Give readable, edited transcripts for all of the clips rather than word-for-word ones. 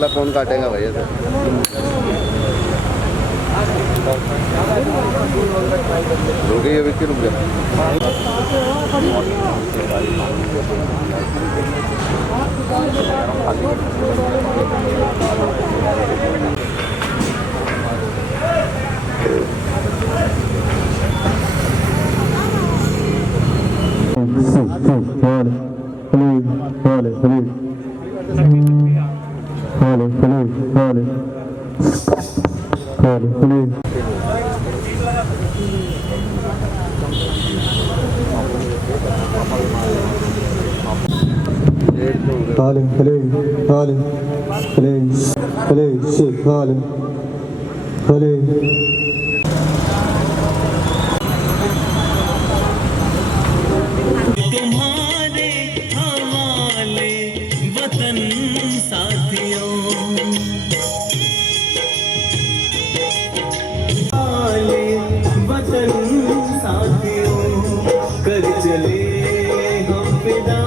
वाला फोन काटेगा भैया से। रुक गई अभी, रुक गया। तुम्हारे हवाले वतन साथियों, वतन साथियों, कर चले हम फिदा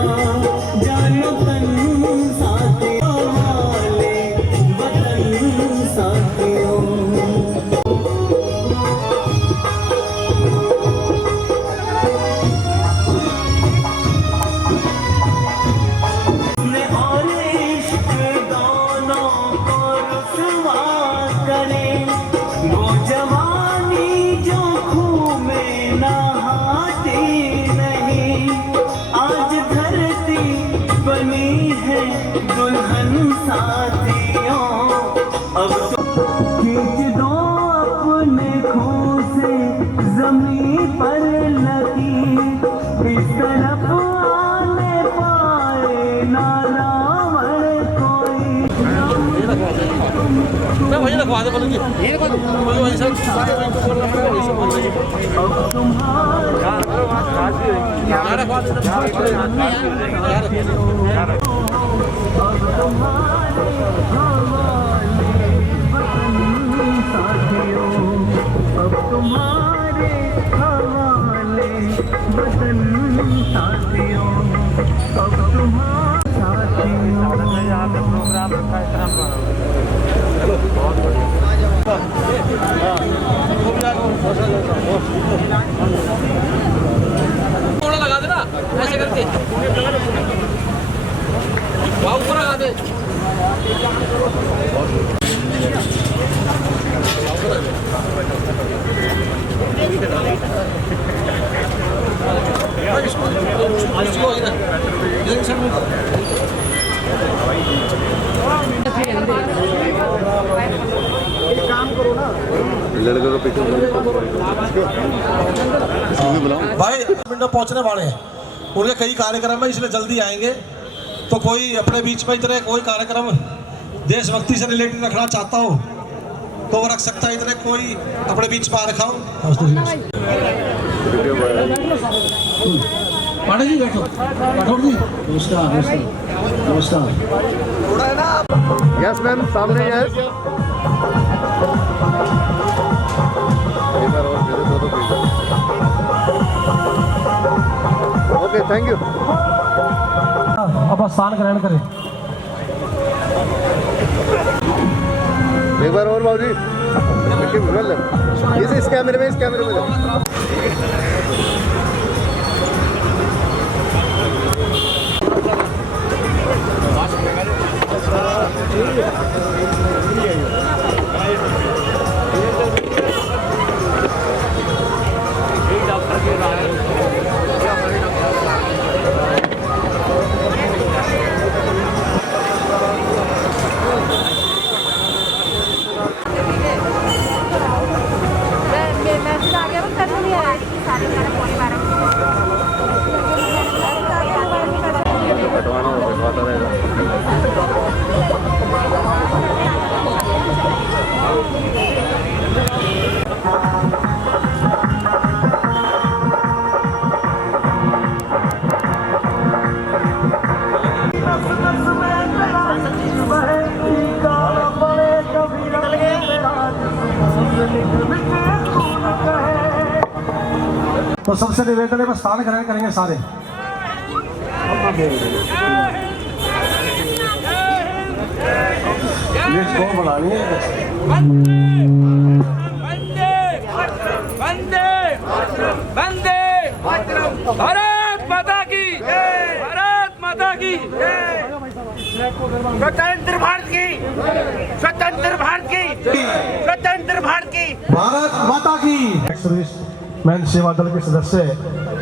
जानो तन साथियों, वतन साथियों। दुल्हन साथियों, अब तो खींच दो अपने खून से जमीन पर लगी, इस तरफ आने पाए ना रावण कोई। वही रखवा दे, बोलेंगे वही सब अब तुम्हारे हवाले वतन साथियों, अब तुम्हारे साथियों। प्रोग्राम रखा है थोड़ा लगा देना ऐसे करके, वहाँ ऊपर लगा दे। लड़के को पीछे भाई मिनट पहुंचने वाले हैं, उनके कई कार्यक्रम है इसलिए जल्दी आएंगे। तो कोई अपने बीच में इतने कोई कार्यक्रम देशभक्ति से रिलेटेड रखना चाहता हो तो वो रख सकता है, इतने कोई अपने बीच में आ रखा हो। पांडे जी बैठो, राठौड़ जी नमस्कार। नमस्कार। यस मैम, सामने यस। Okay, thank you. अब स्थान ग्रहण करें। एक बार और बाबूजी, इस कैमरे में, इस कैमरे में। तो सबसे निवेदन है, स्थान ग्रहण करेंगे सारे। लिस्ट को बनानी है। वंदे वंदे वंदे भारत माता की भारत माता की स्वतंत्र भारत की स्वतंत्र भारत की स्वतंत्र भारत की भारत माता की। सर्विस मैन सेवा दल के सदस्य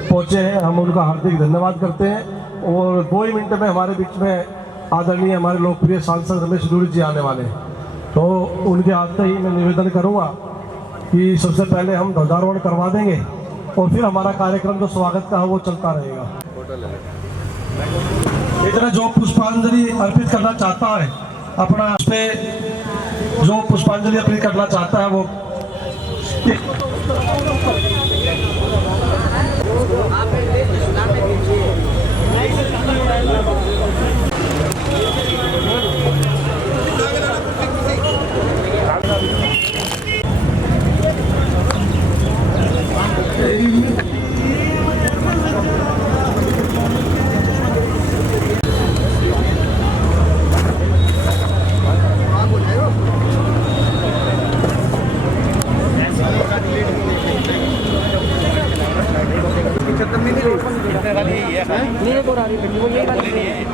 पहुंचे हैं, हम उनका हार्दिक धन्यवाद करते हैं। और 2 ही मिनट में हमारे बीच में आदरणीय हमारे लोकप्रिय सांसद रमेश धूड़ी जी आने वाले हैं, तो उनके आते ही मैं निवेदन करूंगा कि सबसे पहले हम ध्वजारोहण करवा देंगे और फिर हमारा कार्यक्रम जो स्वागत का है वो चलता रहेगा। इतना जो पुष्पांजलि अर्पित करना चाहता है अपना उस पे जो पुष्पांजलि अर्पित करना चाहता है वो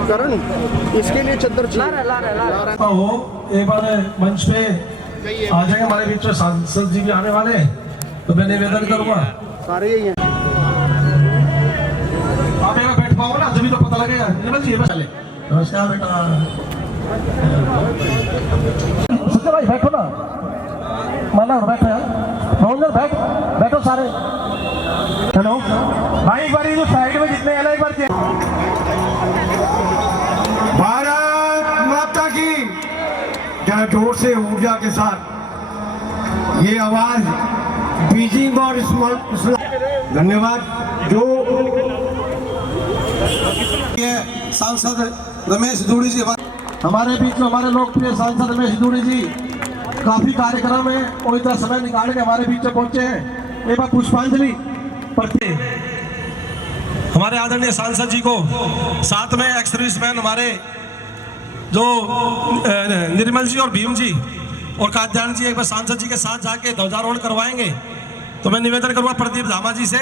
करण इसके लिए चद्दर हो। एक बार मंच पे आ जाएंगे, हमारे बीच में सांसद जी भी आने वाले हैं, तो मैं निवेदन करूंगा सारे यही हैं। आप यहाँ बैठ पाओ ना, तभी तो पता लगेगा। निर्मल जी पहले नमस्कार बेटा। सत्य भाई बैठो ना, माना बैठो यार, बैठ बैठो सारे। हेलो भाई, एक बार ये जो साइड में जितने हैं एक बार भारत माता की। क्या जोर से ऊर्जा के साथ ये आवाज बीजिंग और धन्यवाद। जो सांसद रमेश धूड़ी जी हमारे बीच में, हमारे लोकप्रिय सांसद रमेश धूड़ी जी काफी कार्यक्रम है और इतना समय निकाल के हमारे बीच में पहुंचे हैं। एक बार पुष्पांजलि पढ़ते हमारे आदरणीय सांसद जी को, साथ में एक्स सर्विसमैन हमारे जो निर्मल जी और भीम जी और कात्यायन जी एक बार सांसद जी के साथ जाके ध्वजारोहण करवाएंगे। तो मैं निवेदन करूंगा प्रदीप धामा जी से,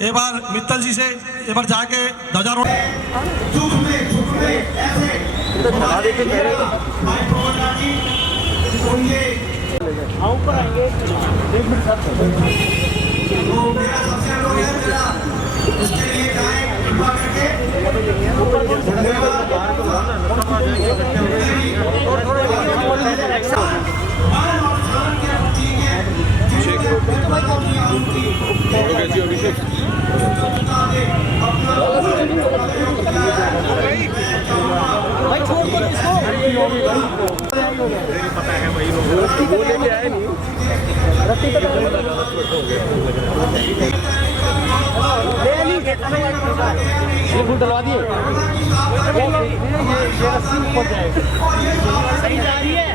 एक बार मित्तल जी से एक बार जाके ध्वजारोहण। डलवा दिए सही जा रही है,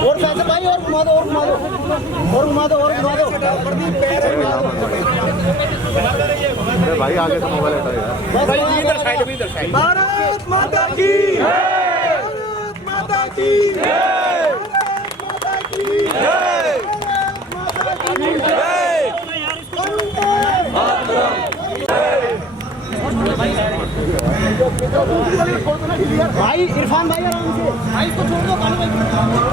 और पैसे भाई और घुमा दो और घुमा दो और घुमा दो और घुमा दो। अरे भाई आगे से मोबाइल हटाओ। भारत माता की, भारत माता की, भारत माता की, भारत माता की भाई इरफान भाई आराम से भाई इसको छोड़ दो। भारत माता की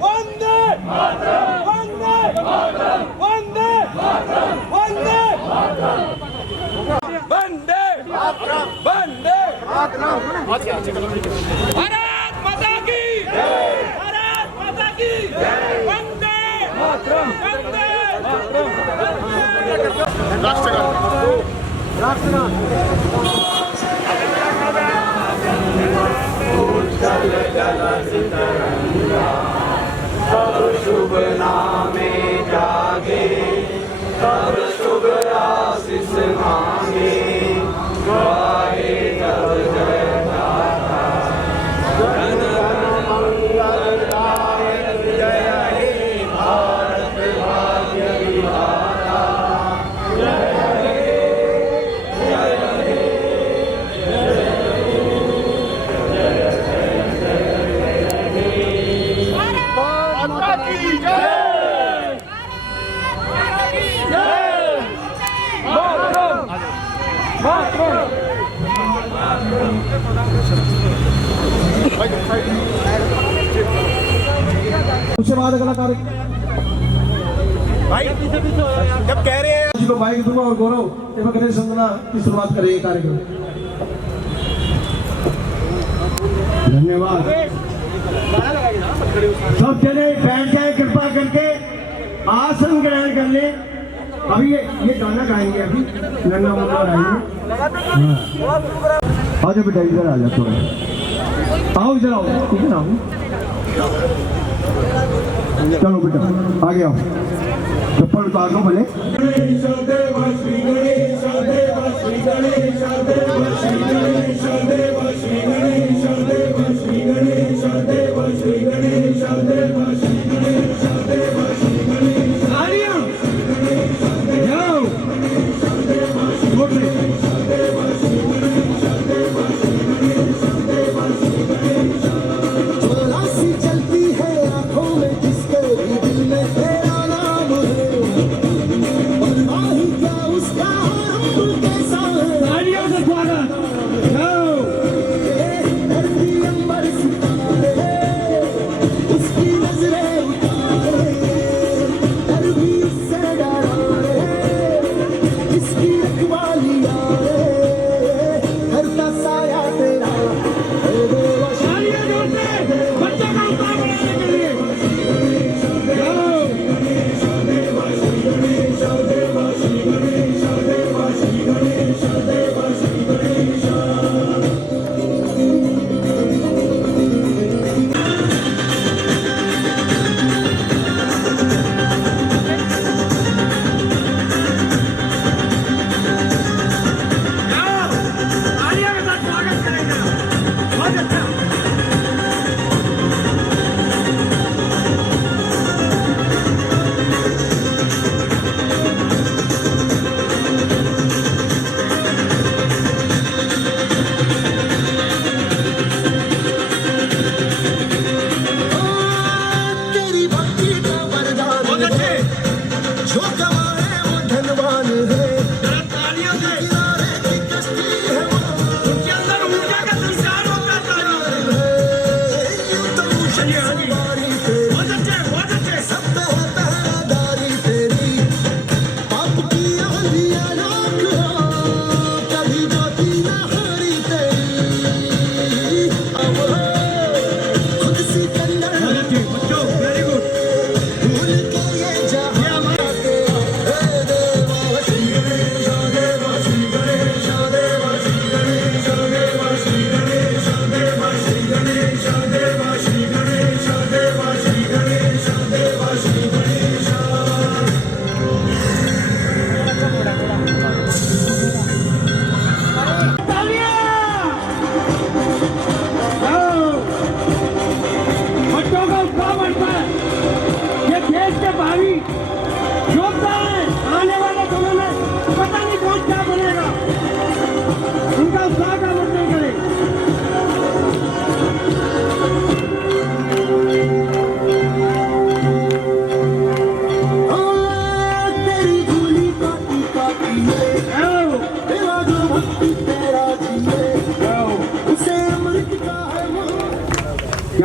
वंदे वंदे वंदे वंदे वंदे वंदे भारत माता की, भारत माता की वंदे वंदे। उसके बाद अगला कार्य भाई जब कह रहे हैं जी को माइक दूंगा और गौरव एवं गणेश वंदना की शुरुआत करेंगे कार्यक्रम। धन्यवाद। सब जने बैठ जाए कृपा करके, आसन ग्रहण कर ले। अभी ये गाना गाएंगे, अभी नन्ना मुन्ना गाएंगे। आ जाओ बेटा, इधर आ जाओ थोड़ा, आओ इधर आओ, इधर आओ, चलो बेटा आगे आओ, चप्पल उतार दो भले।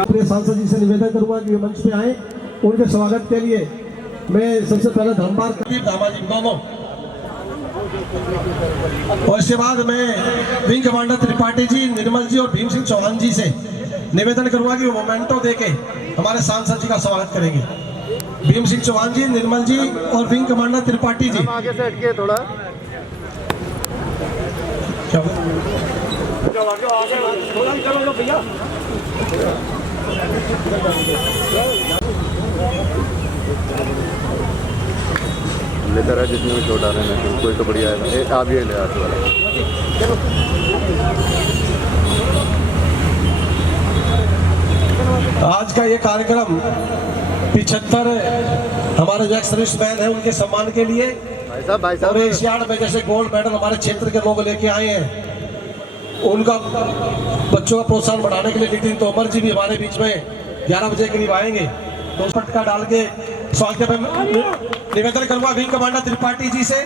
अपने सांसद जी से निवेदन करूंगा कि वे मंच पे आए। उनके स्वागत के लिए मैं सबसे पहले धर्मपाल दामाजी दोनों, और इसके बाद मैं विंग कमांडर त्रिपाठी जी, निर्मल जी और भीम सिंह चौहान जी से निवेदन करूंगा कि वो मोमेंटो देके हमारे सांसद जी का स्वागत करेंगे। भीम सिंह चौहान जी, निर्मल जी और विंग कमांडर त्रिपाठी जी। आगे से हटके थोड़ा। लेकर है जिसमें भी चोट आ रहे हैं कोई तो बढ़िया है ये आप ये ले आते वाला आज का ये कार्यक्रम 75 हमारे जो एक्स मैन है उनके सम्मान के लिए भाई और एशियाड में जैसे गोल्ड मेडल हमारे क्षेत्र के लोग लेके आए हैं उनका बच्चों का प्रोत्साहन बढ़ाने के लिए नितिन तोमर जी भी हमारे बीच में 11 बजे करीब आएंगे तो पटका डाल के स्वागत में निवेदन करूंगा विंग कमांडर त्रिपाठी जी से,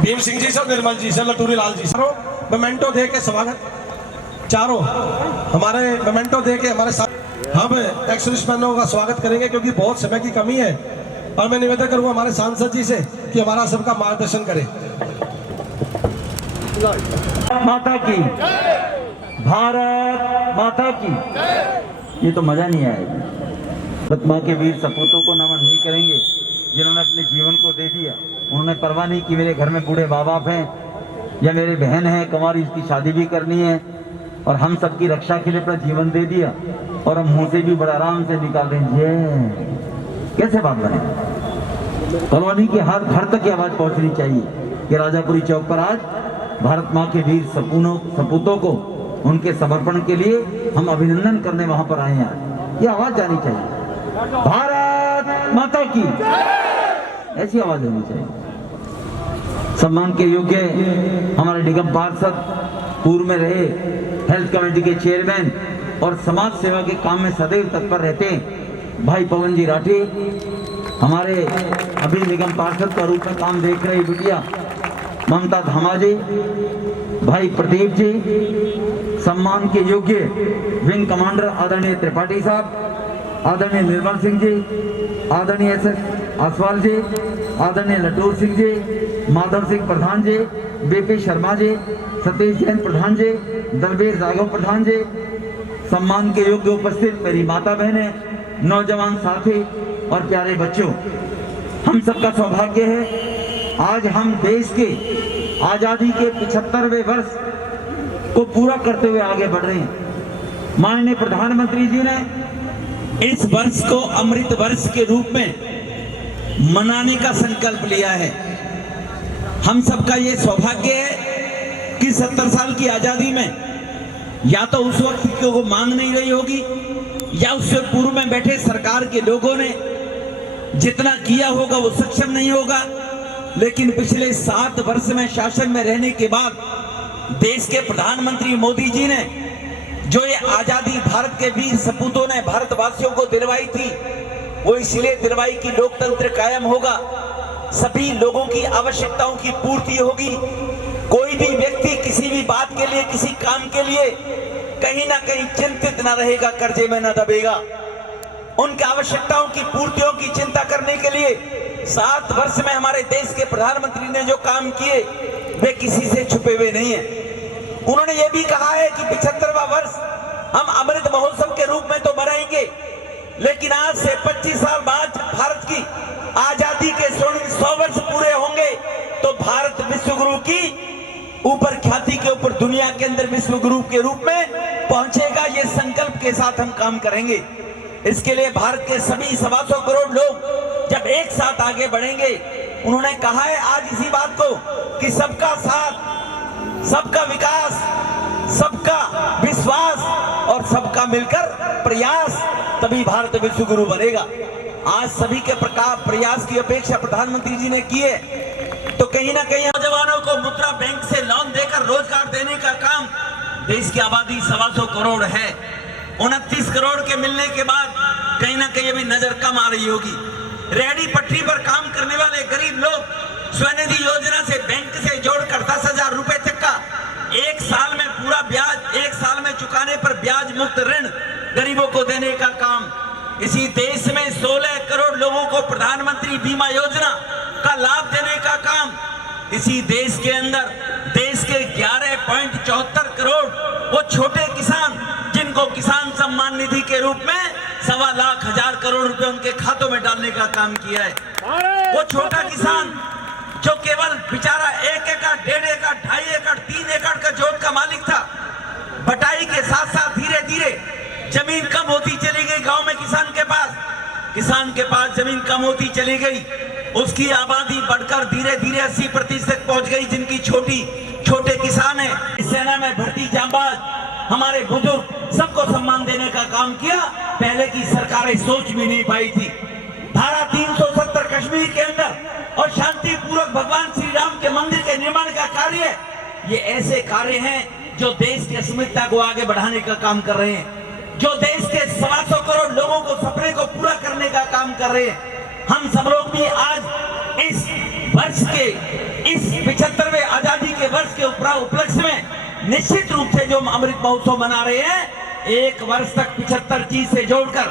भीम सिंह जी से और निर्मल जी से, लटूरी लाल जी से मोमेंटो दे के स्वागत चारों हमारे मोमेंटो दे के हमारे साथ हम एक्स सर्विसमैनों का स्वागत करेंगे क्योंकि बहुत समय की कमी है और मैं निवेदन करूंगा हमारे सांसद जी से कि हमारा सबका मार्गदर्शन करें। माता की, भारत माता की। ये तो मजा नहीं आएगा। भारत माँ के वीर सपूतों को नमन नहीं करेंगे जिन्होंने अपने जीवन को दे दिया। उन्होंने परवाह नहीं कि मेरे घर में बूढ़े माँ बाप हैं या मेरी बहन है कुंवारी, इसकी शादी भी करनी है और हम सबकी रक्षा के लिए अपना जीवन दे दिया और हम मुंह से भी बड़ा आराम से निकाल रहे हैं। कैसे बात बने? परवाह नहीं कि हर घर तक ये आवाज पहुंचनी चाहिए कि राजापुरी चौक पर आज भारत माँ के वीर सपूतों को उनके समर्पण के लिए हम अभिनंदन करने वहां पर आए हैं। ये आवाज जानी चाहिए, भारत माता की, ऐसी आवाज होनी चाहिए। सम्मान के योग्य हमारे निगम पार्षद, पूर्व में रहे हेल्थ कमेटी के चेयरमैन और समाज सेवा के काम में सदैव तत्पर रहते हैं भाई पवन जी राठी, हमारे अभी निगम पार्षद का रूप में काम देख रहे बिटिया ममता धामा जी, भाई प्रदीप जी, सम्मान के योग्य विंग कमांडर आदरणीय त्रिपाठी साहब, आदरणीय निर्मल सिंह जी, आदरणीय एस आसवाल जी, आदरणीय लटूर सिंह जी, माधव सिंह प्रधान जी, बीपी शर्मा जी, सतीश जैन प्रधान जी, दलबीर राघव प्रधान जी, सम्मान के योग्य उपस्थित मेरी माता बहनें, नौजवान साथी और प्यारे बच्चों, हम सबका सौभाग्य है आज हम देश के आजादी के 75वें वर्ष को पूरा करते हुए आगे बढ़ रहे हैं। माननीय प्रधानमंत्री जी ने इस वर्ष को अमृत वर्ष के रूप में मनाने का संकल्प लिया है। हम सबका ये सौभाग्य है कि 70 साल की आजादी में या तो उस वक्त को मांग नहीं रही होगी या उससे पूर्व में बैठे सरकार के लोगों ने जितना किया होगा वो सक्षम नहीं होगा, लेकिन पिछले 7 वर्ष में शासन में रहने के बाद देश के प्रधानमंत्री मोदी जी ने जो ये आजादी भारत के वीर सपूतों ने भारतवासियों को दिलवाई थी, वो इसलिए दिलवाई कि लोकतंत्र कायम होगा, सभी लोगों की आवश्यकताओं की पूर्ति होगी, कोई भी व्यक्ति किसी भी बात के लिए, किसी काम के लिए कहीं ना कहीं चिंतित ना रहेगा, कर्जे में ना दबेगा। उनकी आवश्यकताओं की पूर्तियों की चिंता करने के लिए 7 वर्ष में हमारे देश के प्रधानमंत्री ने जो काम किए वे किसी से छुपे हुए नहीं है। उन्होंने ये भी कहा है कि 75वां वर्ष हम अमृत महोत्सव के रूप में तो मनाएंगे, लेकिन आज से 25 साल बाद भारत की आजादी के 100 वर्ष पूरे होंगे तो भारत विश्व गुरु की ऊपर ख्याति के ऊपर दुनिया के अंदर विश्व गुरु के रूप में पहुंचेगा। ये संकल्प के साथ हम काम करेंगे। इसके लिए भारत के सभी 125 करोड़ लोग जब एक साथ आगे बढ़ेंगे, उन्होंने कहा है आज इसी बात को कि सबका साथ, सबका विकास, सबका विश्वास और सबका मिलकर प्रयास, तभी भारत विश्व गुरु बनेगा। आज सभी के प्रयास की अपेक्षा प्रधानमंत्री जी ने की है, तो कहीं ना कहीं नौजवानों को मुद्रा बैंक से लोन देकर रोजगार देने का काम, देश की आबादी 125 करोड़ है, 29 करोड़ के मिलने के बाद कहीं ना कहीं अभी नजर कम आ रही होगी। रेहड़ी पटरी पर काम करने वाले गरीब लोग स्वनिधि योजना से बैंक से जोड़कर 10,000 रुपए तक का एक साल में पूरा ब्याज, एक साल में चुकाने पर ब्याज मुक्त ऋण गरीबों को देने का काम। इसी देश में 16 करोड़ लोगों को प्रधानमंत्री बीमा योजना का लाभ देने का काम। इसी देश के अंदर देश के 11.74 करोड़ वो छोटे किसान जिनको किसान सम्मान निधि के रूप में 1.25 लाख करोड़ रुपए उनके खातों में डालने का काम किया है। वो छोटा किसान जो केवल बेचारा 1 एकड़, 1.5 एकड़, 2.5 एकड़, 3 एकड़ का जोत का मालिक था, बटाई के साथ साथ धीरे धीरे जमीन कम होती चली गई। गांव में किसान के पास जमीन कम होती चली गई। उसकी आबादी बढ़कर धीरे धीरे 80% तक पहुंच गई। जिनकी छोटे किसान हैं, सेना में भर्ती जांबाज, हमारे बुजुर्ग, सबको सम्मान देने का काम किया। पहले की सरकारें सोच भी नहीं पाई थी। धारा 370 कश्मीर के अंदर और शांति पूर्वक भगवान श्री राम के मंदिर के निर्माण का कार्य, ये ऐसे कार्य हैं जो देश की अस्मिता को आगे बढ़ाने का काम कर रहे हैं, जो देश के 125 करोड़ लोगों को सपने को पूरा करने का काम कर रहे हैं। हम सब लोग भी आज इस वर्ष के, इस 75वें आजादी के वर्ष के उपलक्ष्य में निश्चित रूप से जो अमृत महोत्सव मना रहे हैं, 1 वर्ष तक 75 चीज से जोड़कर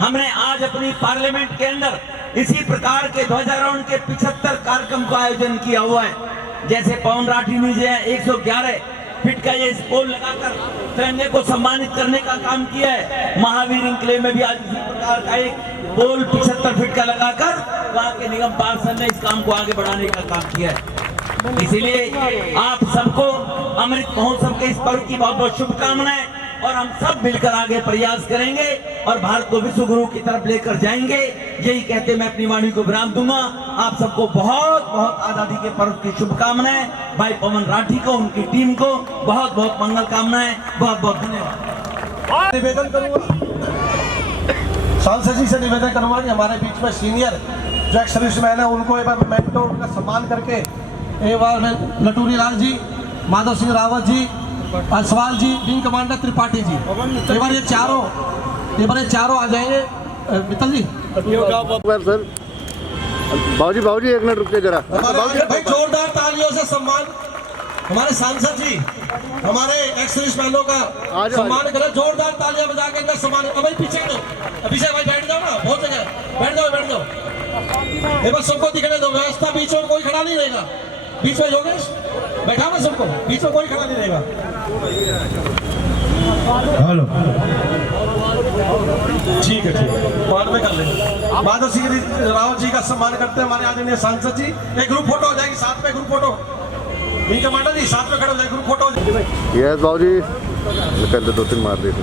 हमने आज अपनी पार्लियामेंट के अंदर इसी प्रकार के ध्वजारोहण के 75 कार्यक्रम का आयोजन किया हुआ है। जैसे पवन राठी ने जो 111 फीट का ये पोल लगाकर तिरंगे को सम्मानित करने का काम किया है। महावीर इंक्लेव में भी आज इसी प्रकार का एक पोल 75 फीट का लगाकर वहां के निगम पार्षद ने इस काम को आगे बढ़ाने का काम किया है। इसीलिए आप सबको अमृत महोत्सव के इस पर्व की बहुत बहुत शुभकामनाएं, और हम सब मिलकर आगे प्रयास करेंगे और भारत को विश्व गुरु की तरफ लेकर जाएंगे। यही कहते मैं अपनी वाणी को विराम दूंगा। आप सबको बहुत बहुत आजादी के पर्व की शुभकामनाएं। भाई पवन राठी को, उनकी टीम को बहुत बहुत मंगल कामनाएं। बहुत बहुत धन्यवाद। निवेदन करूंगा, सांसद जी से निवेदन करूंगा कि हमारे बीच में सीनियर जो एक्स सर्विसमैन है, उनको एक बार मेंटो, उनका सम्मान करके एक बार में लटूरी लाल जी, माधव सिंह रावत जी, असवाल जी, विंग कमांडर त्रिपाठी जी, एक बार ये चारों आ जाएंगे। मित्तल जी, सर बाबूजी 1 मिनट रुकिए जरा। भाई जोरदार तालियों से सम्मान हमारे सांसद जी, हमारे एक्स सर्विसमैनों का सम्मान करें। जोरदार तालियां बजा के इनका सम्मान। भाई पीछे भाई बैठ जाओ ना, बहुत जगह बैठ जाओ। एक बार सबको दिखने दो, व्यवस्था बीच में कोई खड़ा नहीं रहेगा। बीच में योगेश बैठा ना, सबको बीच में कोई खड़ा नहीं रहेगा। हेलो, ठीक है बाद में कर लेंगे। माधव सिंह रावत जी का सम्मान करते हैं हमारे आदरणीय सांसद जी। एक ग्रुप फोटो हो जाएगी साथ में, ग्रुप फोटो विंग कमांडर जी साथ में खड़े हो जाए, ग्रुप फोटो। यस बाबूजी, निकल 2-3 मार देते।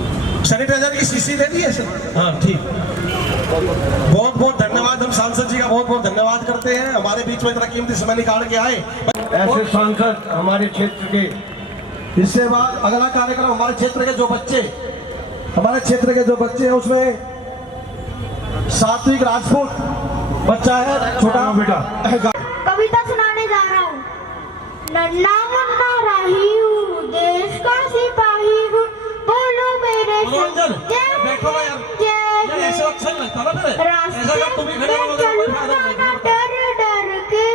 सैनिटाइजर की शीशी दे दी है सर? हाँ ठीक। बहुत बहुत धन्यवाद। हम सांसद जी का बहुत बहुत धन्यवाद करते हैं, हमारे बीच में इतना कीमती समय निकाल के आए। ऐसे सांसद हमारे क्षेत्र के। इसके बाद अगला कार्यक्रम हमारे क्षेत्र के जो बच्चे हैं, उसमें सात्विक राजपूत बच्चा है, छोटा बेटा। कविता सुनाने जा रहा हूँ। नन्ना मुन्ना राही हूँ, देश का सिपाही हूँ, बोलो मेरे बैठो यार, ऐसा अच्छा नहीं लगता ना मेरे। ऐसा जब तुम ही खड़े हो डर डर के,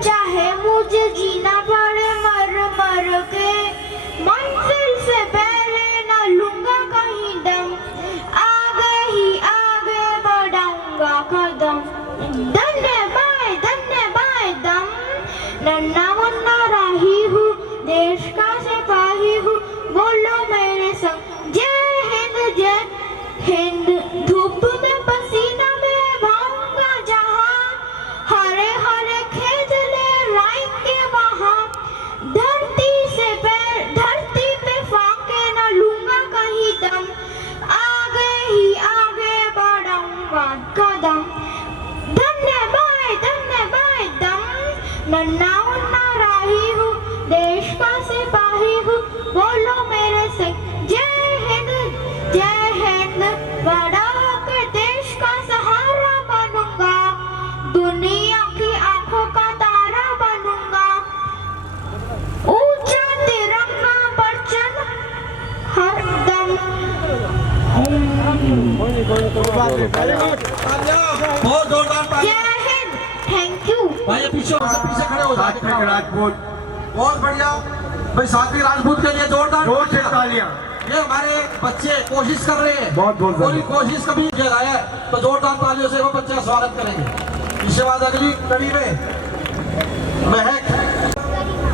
चाहे मुझे जीना पड़े मर के, मंजिल से पहले न लूंगा कहीं दम, आगे ही आगे बढ़ाऊंगा कदम, धन्य बाय दम। नन्ना मुन्ना राही हूँ, देश का सिपाही हूँ, बोलो मेरे संग जय हिंद। धूप में पसीना में भाऊंगा जहाँ, हरे हरे खेत लहराएंगे वहाँ, धरती पे फाके न लूंगा कहीं दम, आगे ही आगे बढ़ाऊंगा कदम, धन्य बाय दम। नन्ना मुन्ना राही हूँ, देश का सिपाही हूँ, बोलो मेरे से जय हिंद। बड़ा होकर देश का सहारा बनूंगा, दुनिया की आंखों का तारा बनूंगा, ऊंचा तिरंगा परचम हरदम। बहुत जोरदार। जय हिंद, थैंक यू। भाई पीछे खड़े हो जाते। राजपूत बहुत बढ़िया भाई, सात्विक राजपूत के लिए जोरदार जोर से तालियां। ये हमारे बच्चे कोशिश कर रहे हैं, बहुत पूरी कोशिश कभी जगाया है, तो जोरदार तालियों से वो बच्चे का स्वागत करेंगे। इसके बाद अगली कड़ी में महक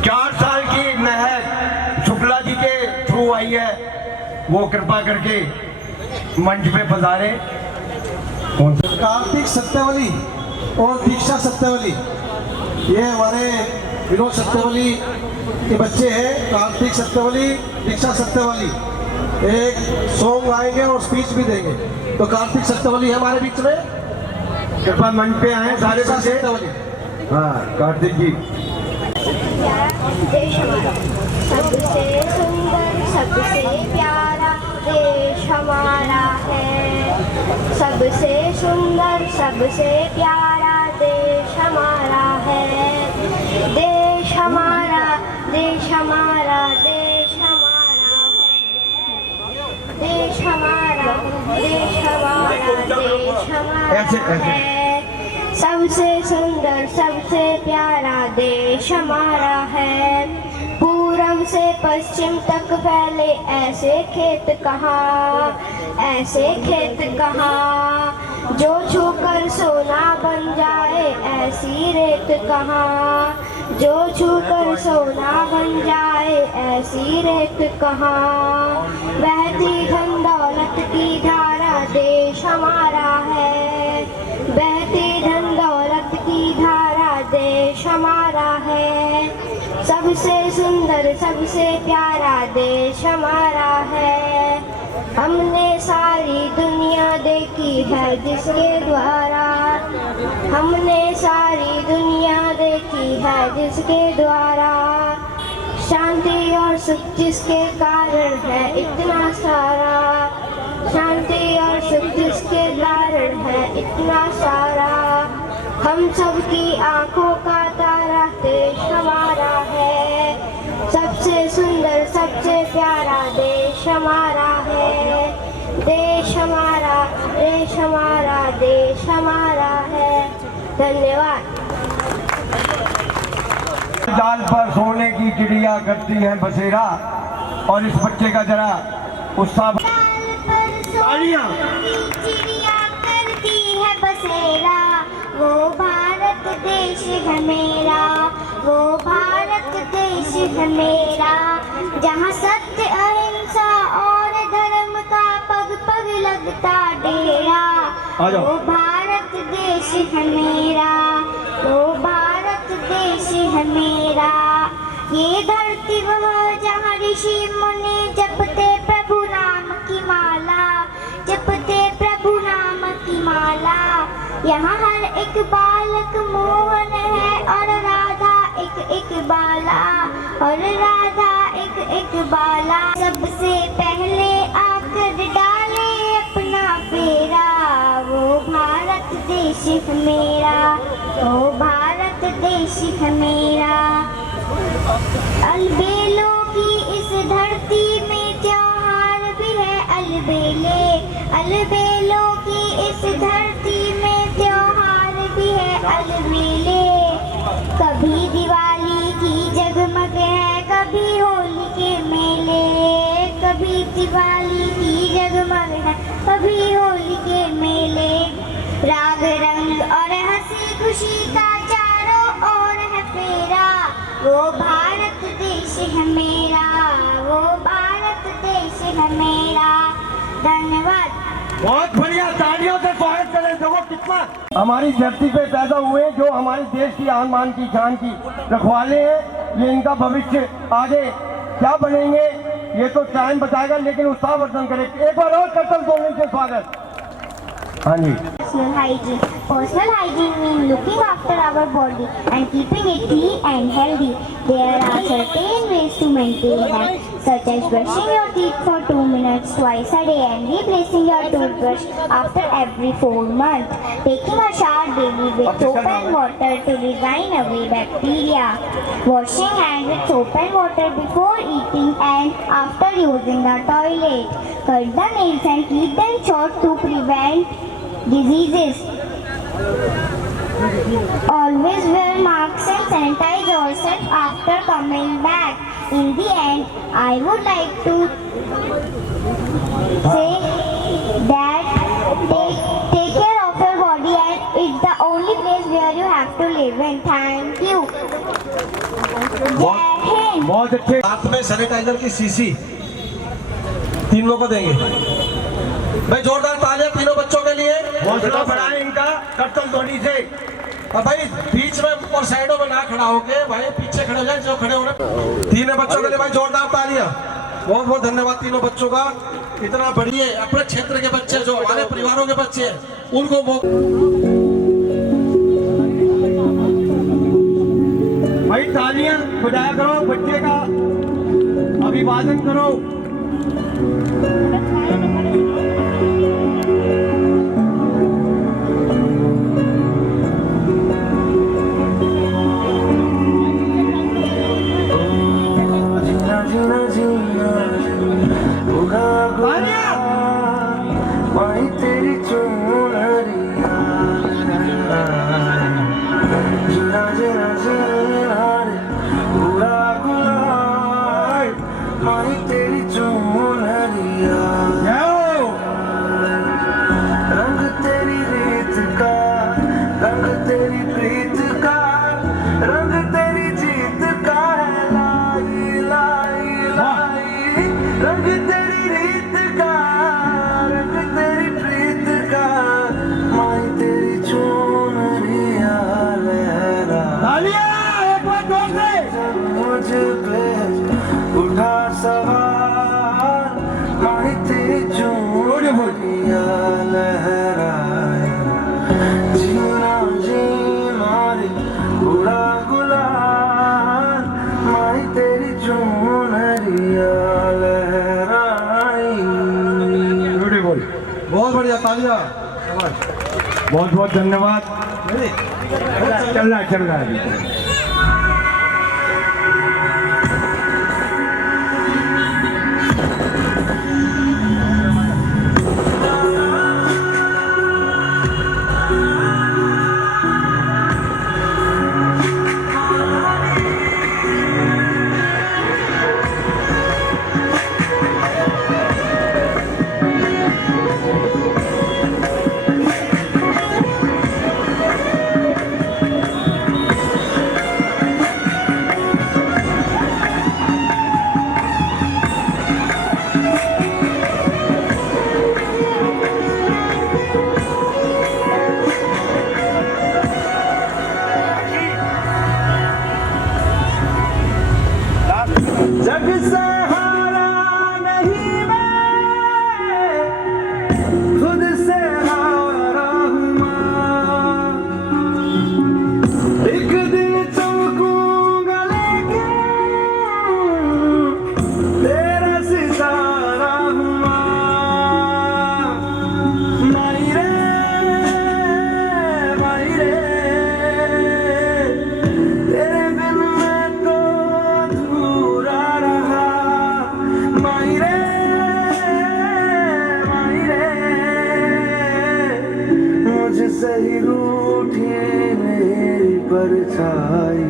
4 साल की महक शुक्ला जी के थ्रू आई है, वो कृपा करके मंच पे पधारे। कार्तिक सत्यवली और दीक्षा सत्यवली, ये हमारे विनोद सत्यवली के बच्चे हैं, कार्तिक सत्यवली, दीक्षा सत्यवली। एक सॉन्ग गाएंगे और स्पीच भी देंगे। तो कार्तिक सत्यवली है हमारे बीच में, कृपा मंच पे आए सारे दीक्षा बच्चे। सत्यवली। हाँ कार्तिक जी। देश हमारा सबसे सुंदर सबसे प्यारा देश हमारा है। सबसे सुंदर सबसे प्यारा देश हमारा है। देश हमारा देश हमारा देश हमारा है। देश हमारा देश हमारा देश हमारा है। सबसे सुंदर सबसे प्यारा देश हमारा है। पूरब से पश्चिम तक फैले ऐसे खेत कहाँ, ऐसे खेत कहाँ। जो छूकर सोना बन जाए ऐसी रेत कहाँ। जो छूकर सोना बन जाए ऐसी रेत कहाँ। बहती धन दौलत की धारा देश हमारा है। बहती धन दौलत की धारा देश हमारा है। सबसे सुंदर सबसे प्यारा देश हमारा है। हमने सारी दुनिया देखी है जिसके द्वारा। हमने सारी दुनिया देखी है जिसके द्वारा। शांति और सुख जिसके कारण है इतना सारा। शांति और सुख जिसके कारण है इतना सारा। हम सबकी आंखों का तारा देश हमारा है। सबसे सुंदर सबसे प्यारा देश हमारा है। देश हमारा देश हमारा देश हमारा है। धन्यवाद। जाल पर सोने की चिड़िया करती है बसेरा। और इस बच्चे का जरा उत्साह। चिड़िया करती है बसेरा। वो भारत देश है मेरा। वो भारत देश है मेरा। जहाँ सत्य अहिंसा और धर्म का पग पग लगता डेरा। वो भारत देश है मेरा। वो भारत देश है मेरा। ये धरती वह जहाँ ऋषि मुनि जपते प्रभु नाम की माला। जपते प्रभु नाम की माला। यहाँ हर एक बालक मोहन है और राधा एक एक बाला। और राधा एक एक बाला। सबसे पहले आकर डाले अपना फेरा। वो भारत देश है मेरा। वो भारत देश है मेरा। अलबेलों की इस धरती में त्योहार भी है अलबेले। अलबेलों की इस धरती में त्योहार भी है अलबेले। कभी दिवाली की जगमग है कभी होली के मेले। कभी दिवाली की जगमग है कभी होली के मेले। राग रंग और हंसी खुशी का चारों ओर है फेरा। वो भारत देश है मेरा। वो भारत देश है मेरा। धन्यवाद। बहुत बढ़िया, तालियों से स्वागत करें। देखो कितना हमारी धरती पे पैदा हुए जो हमारे देश की आन बान की जान की रखवाले हैं। ये इनका भविष्य आगे क्या बनेंगे ये तो टाइम बताएगा, लेकिन उत्साहवर्धन करें। एक बार और कर्तव्य दोनों से स्वागत। हाँ जी। Personal hygiene. Personal hygiene means looking after our body and keeping it clean and healthy. There are certain ways to maintain that, such as brushing your teeth for 2 minutes twice a day and replacing your toothbrush after every 4 months. Taking a shower daily with soap and water to design away bacteria. Washing hands with soap and water before eating and after using the toilet. Cut the nails and keep them short to prevent diseases. Always wear masks and sanitize yourself after coming back. In the end, I would like to say that take care of your body and it's the only place where you have to live in. Thank you. Jai Hind. बहुत अच्छे। साथ में sanitiser की CC 3 लोगों को देंगे। भाई जोरदार तालियां तीनों बच्चों के लिए। हौसला बढ़ाएं इनका कर्तव्य ध्वनि से। अब भाई बीच में और साइडों में ना खड़ा होके भाई पीछे खड़े हो जाए जो खड़े हो रहे। तीनों बच्चों के लिए भाई जोरदार तालियां। बहुत बहुत धन्यवाद तीनों बच्चों का। इतना बढ़िया अपने क्षेत्र के बच्चे जो हमारे परिवारों के बच्चे हैं उनको भाई तालियां बजाया करो, बच्चे का अभिवादन करो। उठा सवार माही तेरी चूड़ियां लहराए, जीना जी मारे बुरा गुलाल माही तेरी चूड़ियां लहराए। बहुत बढ़िया तालियां। बहुत बहुत धन्यवाद। चल रहा है। जग से हारा नहीं मैं, खुद से हारा हूँ मैं। एक दिन चमकूंगा लेकिन तेरा सितारा हूँ मैं। मायरे मायरे तेरे बिन मैं तो अधूरा रहा। मायरे मायरे मुझसे ही रूठी मेरी परछाई।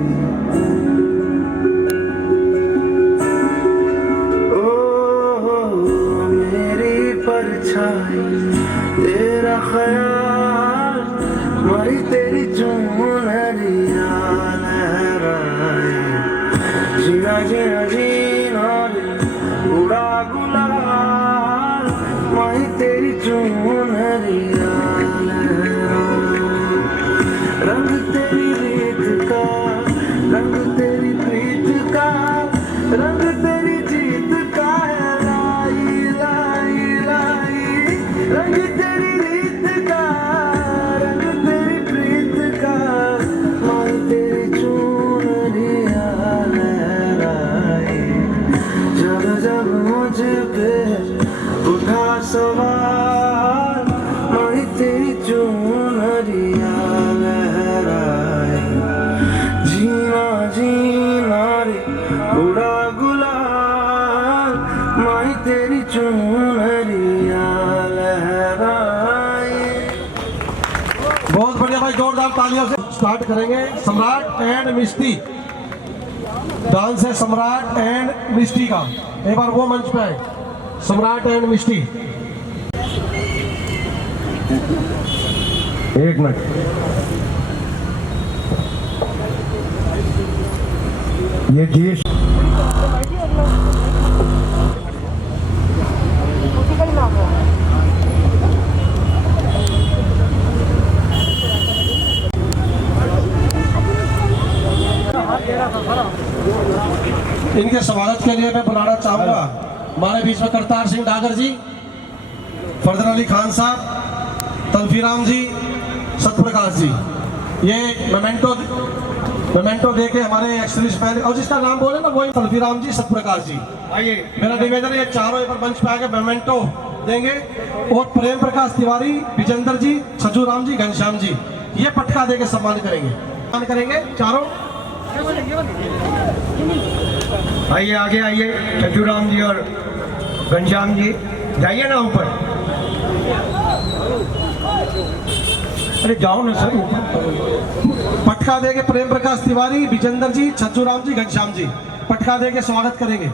मेरी परछाई तेरा ख्याल मारी तेरी चुनरिया लहराए, जीना जीना जीना रे उड़ा गुलाल माही तेरी चुनरिया लहराए। रंग तेरी रीत का, रंग तेरी प्रीत का, रंग तेरी जीत का है लाई लाई लाई। रंग तेरी रीत का, रंग तेरी प्रीत का माही तेरी चूनरिया लहराए। जब जब मुझ पे उठा सवार माही तेरी चूनरिया लहराए, जीना जीना रे उड़ा गुलाल माही तेरी चूनरिया लहराए। बहुत बढ़िया भाई। जोरदार तालियों से स्टार्ट करेंगे। सम्राट एंड मिस्टी डांस है, सम्राट एंड मिस्टी का। एक बार वो मंच पे आए, सम्राट एंड मिस्टी। एक मिनट। ये देश इनके स्वागत के लिए मैं बुलाना चाहूंगा हमारे बीच में करतार सिंह डागर जी, फरदर अली खान साहब, तलफीराम जी, सतप्रकाश जी। ये मेमेंटो दे के हमारे एक्सर्विस मैन और जिसका नाम बोले ना वही तलफीराम जी, सतप्रकाश जी। आइए मेरा निवेदन है ये चारों एक मंच पे आके मेमेंटो देंगे। और प्रेम प्रकाश तिवारी, विजेंद्र जी, छजूराम जी, घनश्याम जी ये पटका दे के सम्मान करेंगे चारों। आइए आगे आइए, छजूराम जी और घनश्याम जी जाइए ना ऊपर। अरे जाओ ना सर ऊपर। पटका देके प्रेम प्रकाश तिवारी, विजेंद्र जी, छज्जूराम जी, घनश्याम जी पटका देके स्वागत करेंगे।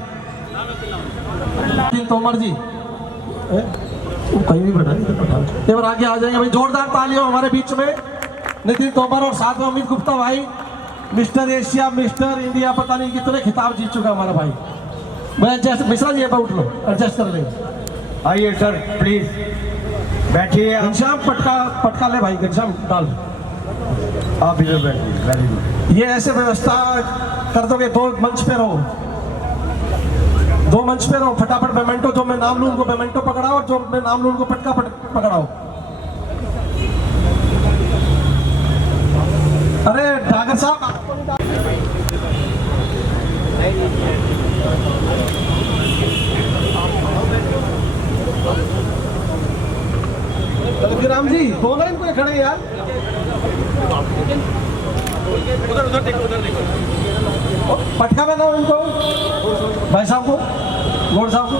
तोमर जी वो कहीं भी बैठा एक बार आगे आ जाएंगे भाई, जोरदार तालियों हमारे बीच में नितिन तोमर और साथ में अमित गुप्ता भाई, मिस्टर एशिया, मिस्टर इंडिया, पता नहीं कितने खिताब जीत चुका हमारा भाई। मैं एडजस्ट मिश्रा जी उठ लो, एडजस्ट कर लेंगे। आइए सर प्लीज बैठिए। घनश्याम पटका ले भाई, घनश्याम डाल। आप इधर बैठिए, वेरी गुड। ये ऐसे व्यवस्था कर दोगे, दो मंच पे रहो, फटाफट मेमेंटो, जो मैं नाम लूं उनको मेमेंटो पकड़ाओ और जो मैं नाम लूं उनको पटका पकड़ाओ। अरे डागर साहब राम जी दोनों इनको खड़े यार, उधर देखो पटका में दो इनको, भाई साहब को, गोड साहब को।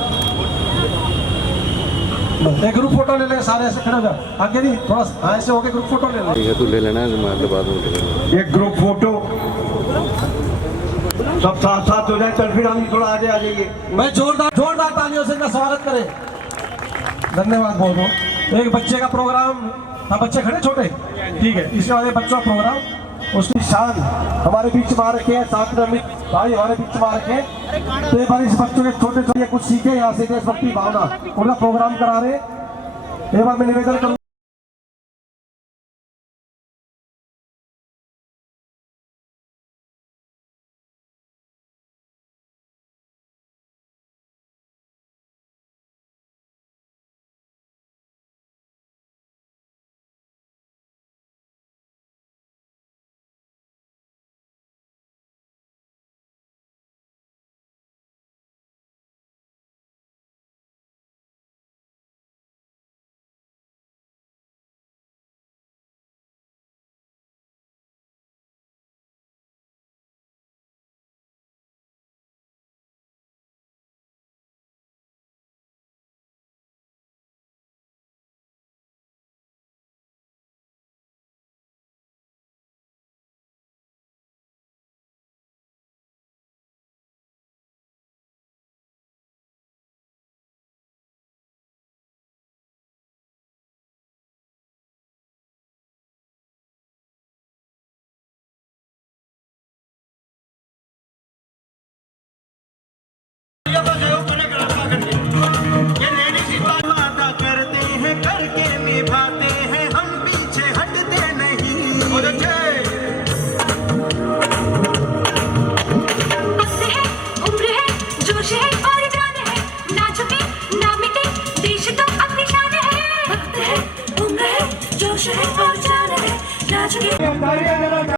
एक ग्रुप फोटो ले लेंगे सारे, ऐसे खड़े हो जाओ आगे नहीं, थोड़ा ऐसे होके ग्रुप फोटो ले लेंगे। तू ले लेना है बाद में। एक ग्रुप फोटो सब साथ साथ हो जाए। तलफीराम जी थोड़ा आगे आ जाइए। मैं जोरदार तालियों से इनका स्वागत करें। धन्यवाद बहुत बहुत। एक बच्चे का प्रोग्राम, हाँ बच्चे खड़े छोटे, ठीक है, इसके बाद बच्चों का प्रोग्राम, उसकी शान हमारे बीच में आ रखे हैं, साथ में अमित भाई हमारे बीच में आ रखे हैं। तो एक बार इस बच्चों के छोटे कुछ सीखे यहाँ से देशभक्ति भावना, उनका प्रोग्राम करा रहे। एक बार मैं निवेदन करूँ जोश है और जान है, नाच के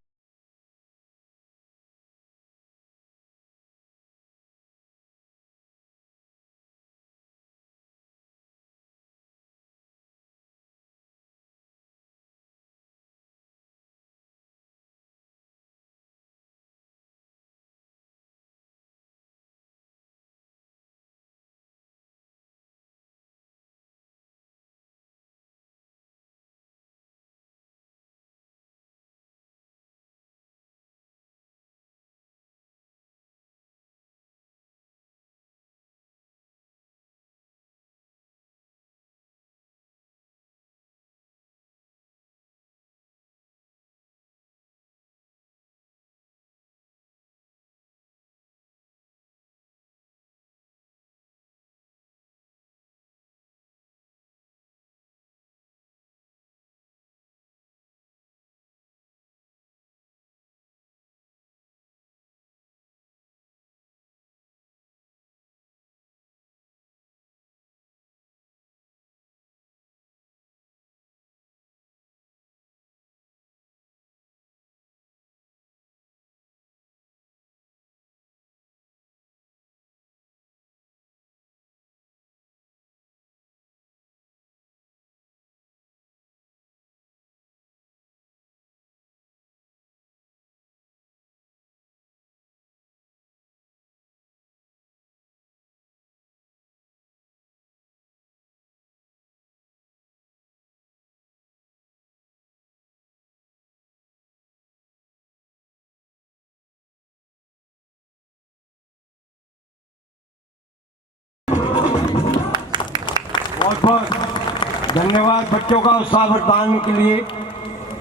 बहुत बहुत धन्यवाद बच्चों का उत्साह बढ़ाने के लिए।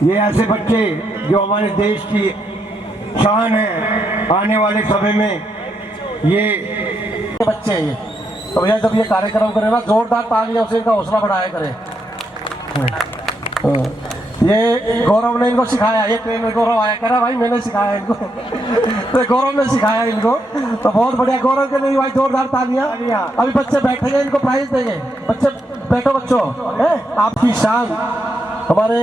ये ऐसे बच्चे जो हमारे देश की शान है, आने वाले समय में ये बच्चे हैं। ये तो भैया जब ये कार्यक्रम करें ना, जोरदार तालियों से इनका हौसला बढ़ाया करें। ये गौरव ने इनको सिखाया, ये ट्रेन में गौरव आया, कह रहा भाई मैंने सिखाया इनको तो गौरव ने सिखाया इनको, तो बहुत बढ़िया। गौरव के लिए भाई जोरदार तालियां। अभी बच्चे बैठेंगे, इनको प्राइज देंगे। बच्चे बैठो बच्चों, आपकी शान। हमारे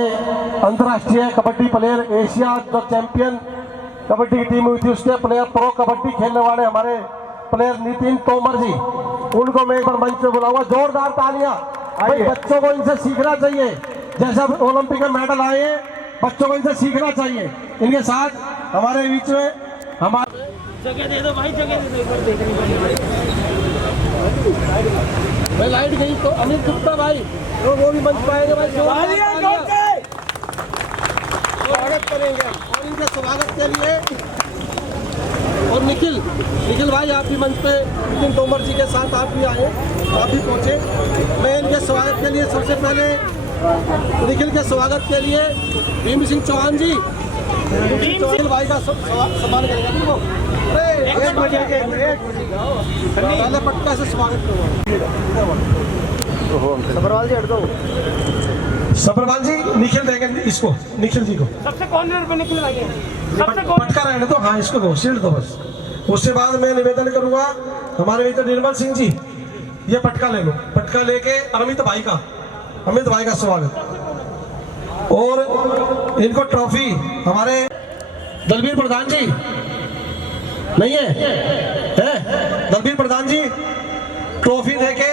अंतर्राष्ट्रीय कबड्डी प्लेयर, एशिया जो चैंपियन कबड्डी की टीम हुई थी, उसके प्लेयर, प्रो कबड्डी खेलने वाले हमारे प्लेयर नितिन तोमर जी, उनको मैं एक बार मंच पे बुलाऊंगा। जोरदार तालियां। भाई बच्चों को इनसे सीखना चाहिए, जैसे अब ओलंपिक में मेडल आए हैं, बच्चों को इनसे सीखना चाहिए। इनके साथ हमारे बीच में हमारे जगह दे दो भाई, जगह दे दो, देखने भाई लाइट गई तो अनिल गुप्ता भाई वो भी मंच पाएंगे भाई। स्वागत करेंगे और इनके स्वागत के लिए। और निखिल भाई आप भी मंच पे, नितिन तोमर जी के साथ आप भी आए, आप भी पहुंचे। मैं इनके स्वागत के लिए सबसे पहले निखिल के स्वागत के लिए भीम सिंह चौहान जी, निखिल भाई का सम्मान करेंगे। पहले पटका से स्वागत करूँगा। सबरवाल जी हट दो। सब्रवाल जी निखिल देंगे इसको, निखिल जी को सबसे कॉर्नर पे निकल आइए, सबसे पटका रहने दो। हाँ इसको दो, शील्ड दो बस। उसके बाद मैं निवेदन करूंगा हमारे मित्र निर्मल सिंह जी, ये पटका ले लो। पटका लेके अमित भाई का स्वागत। और इनको ट्रॉफी हमारे दलबीर प्रधान जी नहीं है दलबीर प्रधान जी ट्रॉफी देके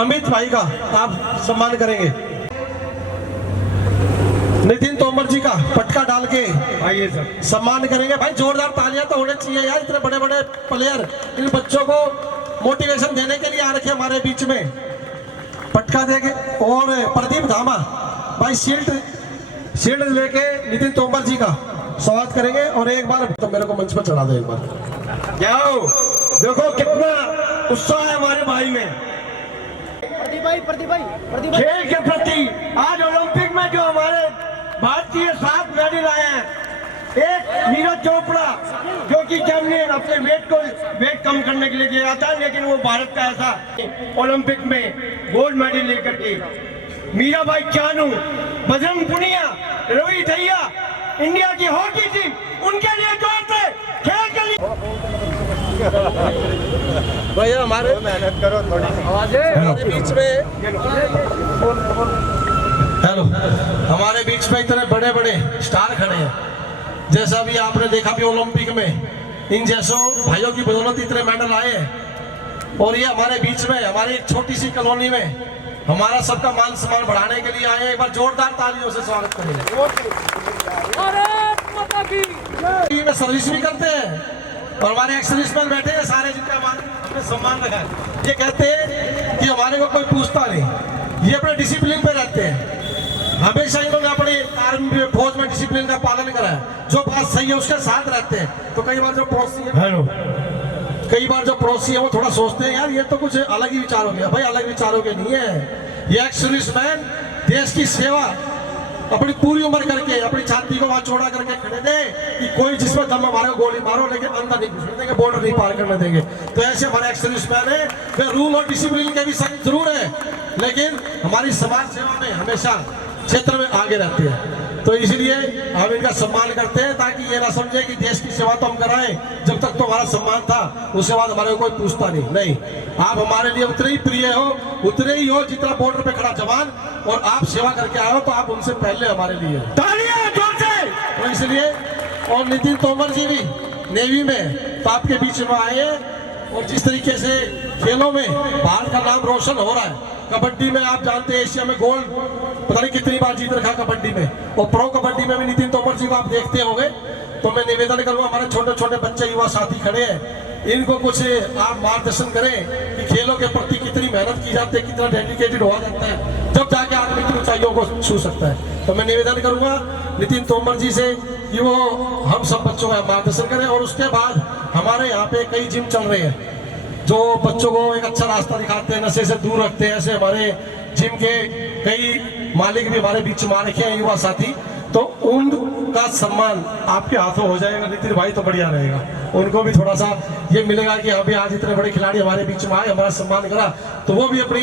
अमित भाई का आप सम्मान करेंगे। नितिन तोमर जी का पटका डाल के आइए सर सम्मान करेंगे। भाई जोरदार तालियां तो होने चाहिए यार, इतने बड़े बड़े प्लेयर इन बच्चों को मोटिवेशन देने के लिए आ रखे हमारे बीच में। पटका देके और प्रदीप धामा भाई शील्ड लेके नितिन तोमर जी का स्वागत करेंगे। और एक बार तो मेरे को मंच पर चढ़ा दो एक बार। जाओ देखो कितना उत्साह है हमारे भाई में प्रदीप भाई खेल के प्रति। आज ओलंपिक में जो हमारे भारतीय 7 मेडल आए हैं, एक नीरज चोपड़ा जो कि चैंपियन अपने वेट कम करने के लिए गया था, लेकिन वो भारत का ऐसा ओलंपिक में गोल्ड मेडल लेकर के। मीराबाई चानू, बजरंग पुनिया, रवि दहिया, इंडिया की हॉकी टीम, उनके लिए जोर से खेल के लिए भैया हमारे मेहनत करो थोड़ी हमारे बीच में। हेलो, हमारे बीच में इतने बड़े बड़े स्टार खड़े हैं। जैसा भी आपने देखा भी ओलंपिक में इन जैसों भाइयों की बदौलत इतने मेडल आए हैं। और ये हमारे बीच में हमारी एक छोटी सी कॉलोनी में हमारा सबका मान सम्मान बढ़ाने के लिए आए हैं। एक बार जोरदार तालियों से स्वागत करेंगे। में सर्विस भी करते हैं और हमारे एक्स सर्विसमैन बैठे हैं सारे, जिनका हमारे सम्मान रखा है। ये कहते हैं कि हमारे को कोई पूछता नहीं, ये अपने डिसिप्लिन पे रहते हैं। हमेशा इन्होंने अपनी आर्मी फौज में डिसिप्लिन का पालन करा है। जो बात सही है उसके साथ रहते हैं। तो कई बार जो पड़ोसी है वो थोड़ा सोचते हैं यार ये तो कुछ अलग ही विचार हो गया। भाई अलग विचारों के नहीं है। ये एक्स सर्विसमैन देश की सेवा अपनी पूरी उम्र करके अपनी छाती को वहां चौड़ा करके खड़े थे कि कोई जिसमें दम मारो गोली मारो, लेकिन अंदर नहीं घुसने देंगे, बॉर्डर नहीं पार करने देंगे। तो ऐसे हमारे एक्स सर्विसमैन है। वे रूल और डिसिप्लिन के भी सख्त जरूर है, लेकिन हमारी समाज सेवा में हमेशा क्षेत्र में आगे रहते हैं। तो इसलिए हम इनका सम्मान करते हैं, ताकि ये ना समझे कि देश की सेवा तो हम कराएं, जब तक तो हमारा सम्मान था उसके बाद हमारे को कोई पूछता नहीं। आप हमारे लिए उतने ही प्रिय हो, उतने ही हो जितना बॉर्डर पे खड़ा जवान, और आप सेवा करके आए हो तो आप उनसे पहले हमारे लिए तालियां जोर से। तो इसलिए और नितिन तोमर जी भी नेवी में तो आपके बीच में आए हैं। और जिस तरीके से खेलों में भारत का नाम रोशन हो रहा है, कबड्डी में आप जानते हैं एशिया में गोल्ड पता नहीं कितनी बार जीत रखा कबड्डी में, और प्रो कबड्डी में भी नितिन तोमर जी को आप देखते होंगे। तो मैं निवेदन करूंगा, हमारे छोटे छोटे बच्चे युवा साथी खड़े हैं, इनको कुछ आप मार्गदर्शन करें कि खेलों के प्रति कितनी मेहनत की जाती है, कितना डेडिकेटेड हुआ जाता है, जब जाके आदमी की ऊंचाइयों को छू सकता है। तो मैं निवेदन करूंगा नितिन तोमर जी से कि वो हम सब बच्चों का मार्गदर्शन करें। और उसके बाद हमारे यहाँ पे कई जिम चल रहे हैं, जो बच्चों को एक अच्छा रास्ता दिखाते हैं, नशे से दूर रखते हैं। ऐसे हमारे जिम के कई मालिक भी हमारे बीच में आ रखे हैं, युवा साथी। तो उनका सम्मान आपके हाथों हो जाएगा नितिन भाई, तो बढ़िया रहेगा। उनको भी थोड़ा सा ये मिलेगा कि अभी आज इतने बड़े खिलाड़ी हमारे बीच में आए, हमारा सम्मान करा, तो वो भी अपनी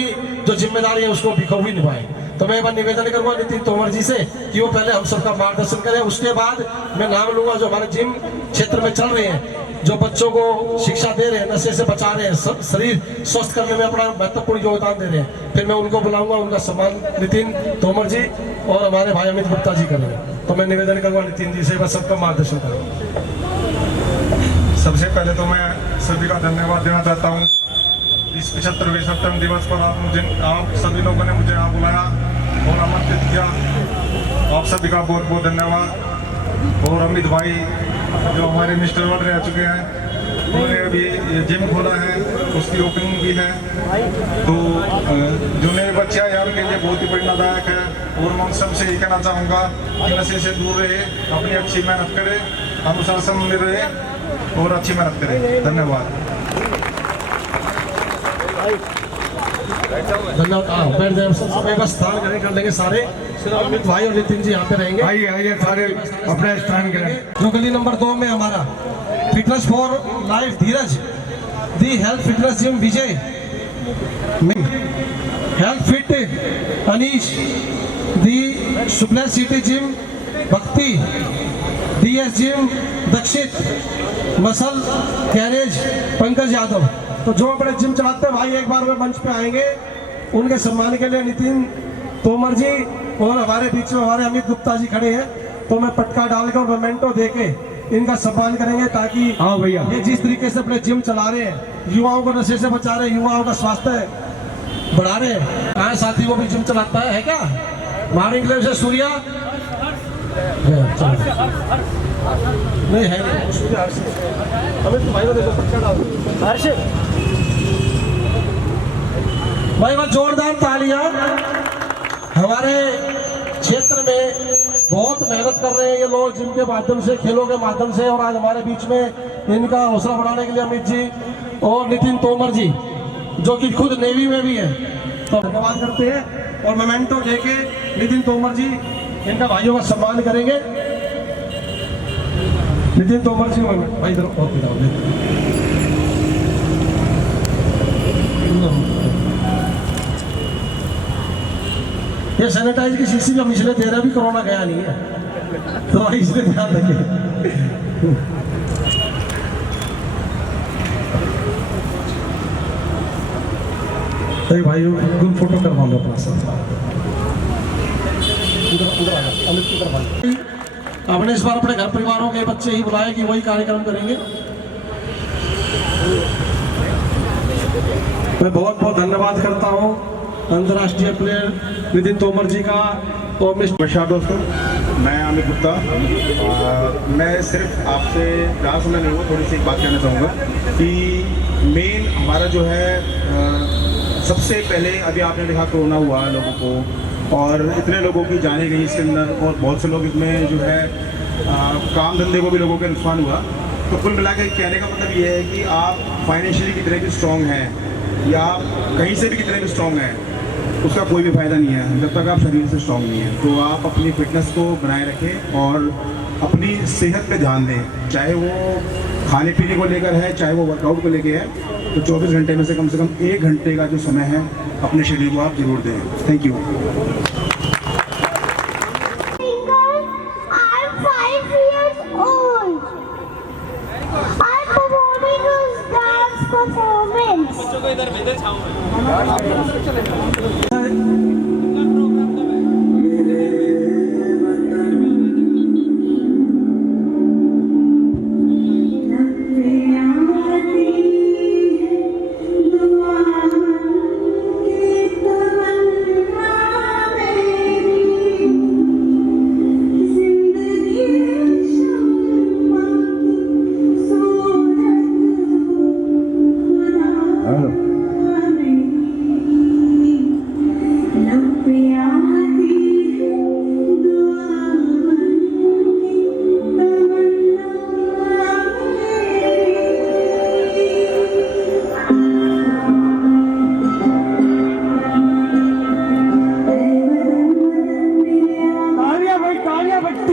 जो जिम्मेदारी है उसको बखूबी निभाए। तो मैं एक बार निवेदन करूंगा नितिन तोमर जी से कि वो पहले हम सबका मार्गदर्शन करें, उसके बाद मैं नाम लूंगा जो हमारे जिम क्षेत्र में चल रहे हैं, जो बच्चों को शिक्षा दे रहे हैं, नशे से बचा रहे हैं, शरीर स्वस्थ करने में अपना महत्वपूर्ण योगदान दे रहे हैं। फिर मैं उनको बुलाऊंगा, उनका सम्मान नितिन तोमर जी और हमारे भाई अमित गुप्ता जी करेंगे। तो मैं निवेदन करूंगा नितिन जी से, बस सबका मार्गदर्शन करेंगे। सबसे पहले तो मैं सभी का धन्यवाद देना चाहता हूँ। इस 75वें स्वतंत्रता दिवस पर आप सभी लोगों ने मुझे यहाँ बुलाया और आमंत्रित किया। आप सभी का बहुत बहुत धन्यवाद। और अमित भाई जो हमारे मिस्टर वर्ल्ड रह चुके हैं, उन्होंने अभी ये जिम खोला है, उसकी ओपनिंग भी है। तो जो नए बच्चे हैं यार के लिए बहुत ही प्रेरणादायक है। और मैं सबसे ये कहना चाहूँगा कि नशे से दूर रहे, अपनी अच्छी मेहनत करे, अनुशासन में रहे और अच्छी मेहनत करें। धन्यवाद। धन्यवाद। बैठ जाए, समय का स्थान ग्रहण कर लेंगे सारे। अमित भाई और नितिन जी यहाँ पे रहेंगे। आइए सारे अपने स्थान करें। जो गली नंबर 2 में हमारा fitness for life Dheeraj, the health fitness gym Vijay, health fit Anish, the suplex city gym Bhakti, DS gym Dakshit, muscle garage Pankaj Yadav. तो जो अपने जिम चलाते हैं भाई, एक बार वे मंच पे आएंगे, उनके सम्मान के लिए नितिन तोमर जी और हमारे बीच में हमारे अमित गुप्ता जी खड़े हैं। तो मैं पटका डालकर और मोमेंटो देके इनका सम्मान करेंगे, ताकि हाँ भैया, ये जिस तरीके से अपने जिम चला रहे हैं, युवाओं को नशे से बचा रहे हैं, युवाओं का स्वास्थ्य बढ़ा रहे हैं। कहाँ साथी वो भी जिम चलाता है क्या? मॉर्निंग क्लब से सूर्या नहीं है, अमित भाई को देखो, पटका डाल हर्ष भाई। वह जोरदार तालियां। हमारे क्षेत्र में बहुत मेहनत कर रहे हैं ये लोग जिम के माध्यम से, खेलों के माध्यम से। और आज हमारे बीच में इनका हौसला बढ़ाने के लिए अमित जी और नितिन तोमर जी, जो कि खुद नेवी में भी है, तो धन्यवाद करते हैं। और मोमेंटो देके नितिन तोमर जी इनका भाइयों का सम्मान करेंगे। नितिन तोमर जी भाई इधर ये सैनिटाइज की शीशी हम इसलिए दे रहे, भी कोरोना गया नहीं है, तो इसलिए ध्यान रखिए। भाई ग्रुप फोटो करवा लो अपना साथ। हमने इस बार अपने घर परिवारों के बच्चे ही बुलाए कि वही कार्यक्रम करेंगे। मैं बहुत बहुत धन्यवाद करता हूँ अंतर्राष्ट्रीय प्लेयर नितिन तोमर जी का। और नमस्कार दोस्तों, मैं अमित गुप्ता। मैं सिर्फ आपसे ज़्यादा समय नहीं हुआ, थोड़ी सी एक बात कहना चाहूँगा कि मेन हमारा जो है सबसे पहले अभी आपने देखा कोरोना हुआ लोगों को, और इतने लोगों की जाने गई इसके अंदर, और बहुत से लोग इसमें जो है काम धंधे को भी लोगों के नुकसान हुआ। तो कुल मिला के कहने का मतलब ये है कि आप फाइनेंशियली कितने भी स्ट्रॉन्ग हैं या कहीं से भी कितने भी स्ट्रॉन्ग हैं, उसका कोई भी फ़ायदा नहीं है जब तक आप शरीर से स्ट्रॉन्ग नहीं है। तो आप अपनी फिटनेस को बनाए रखें और अपनी सेहत पे ध्यान दें, चाहे वो खाने पीने को लेकर है, चाहे वो वर्कआउट को लेकर है। तो 24 घंटे में से कम 1 घंटे का जो समय है अपने शरीर को आप जरूर दें। Thank you. I'm 5 years old. I'm performing this dance performance.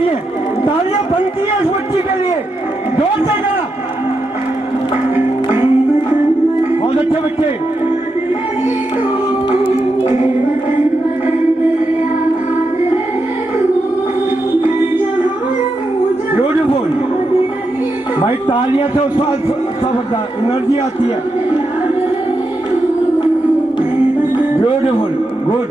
बनती है, तालियां बनती है इस बच्ची के लिए, जोर से जरा। बहुत अच्छे बच्चे। ब्यूटीफुल भाई, तालियां से उसका एनर्जी आती है। Beautiful, good.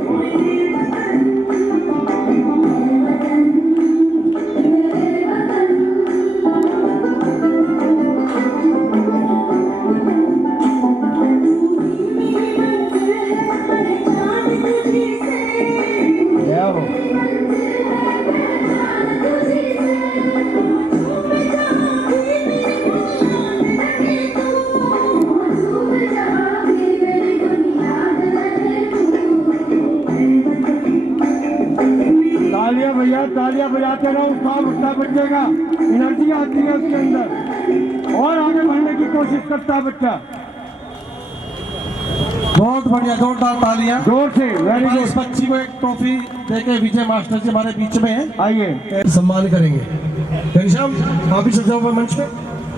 भैया तालियां बजाते रहो, उत्साह उठता है बच्चे का, एनर्जी आती है उसके अंदर और आगे बढ़ने की कोशिश करता है बच्चा। बहुत बढ़िया, जोरदार तालियां जोर से। Very good. इस बच्ची को एक ट्रॉफी देके विजय मास्टर जी हमारे बीच में है, आइए सम्मान करेंगे। घनश्याम आप भी चल जाओ मंच पे,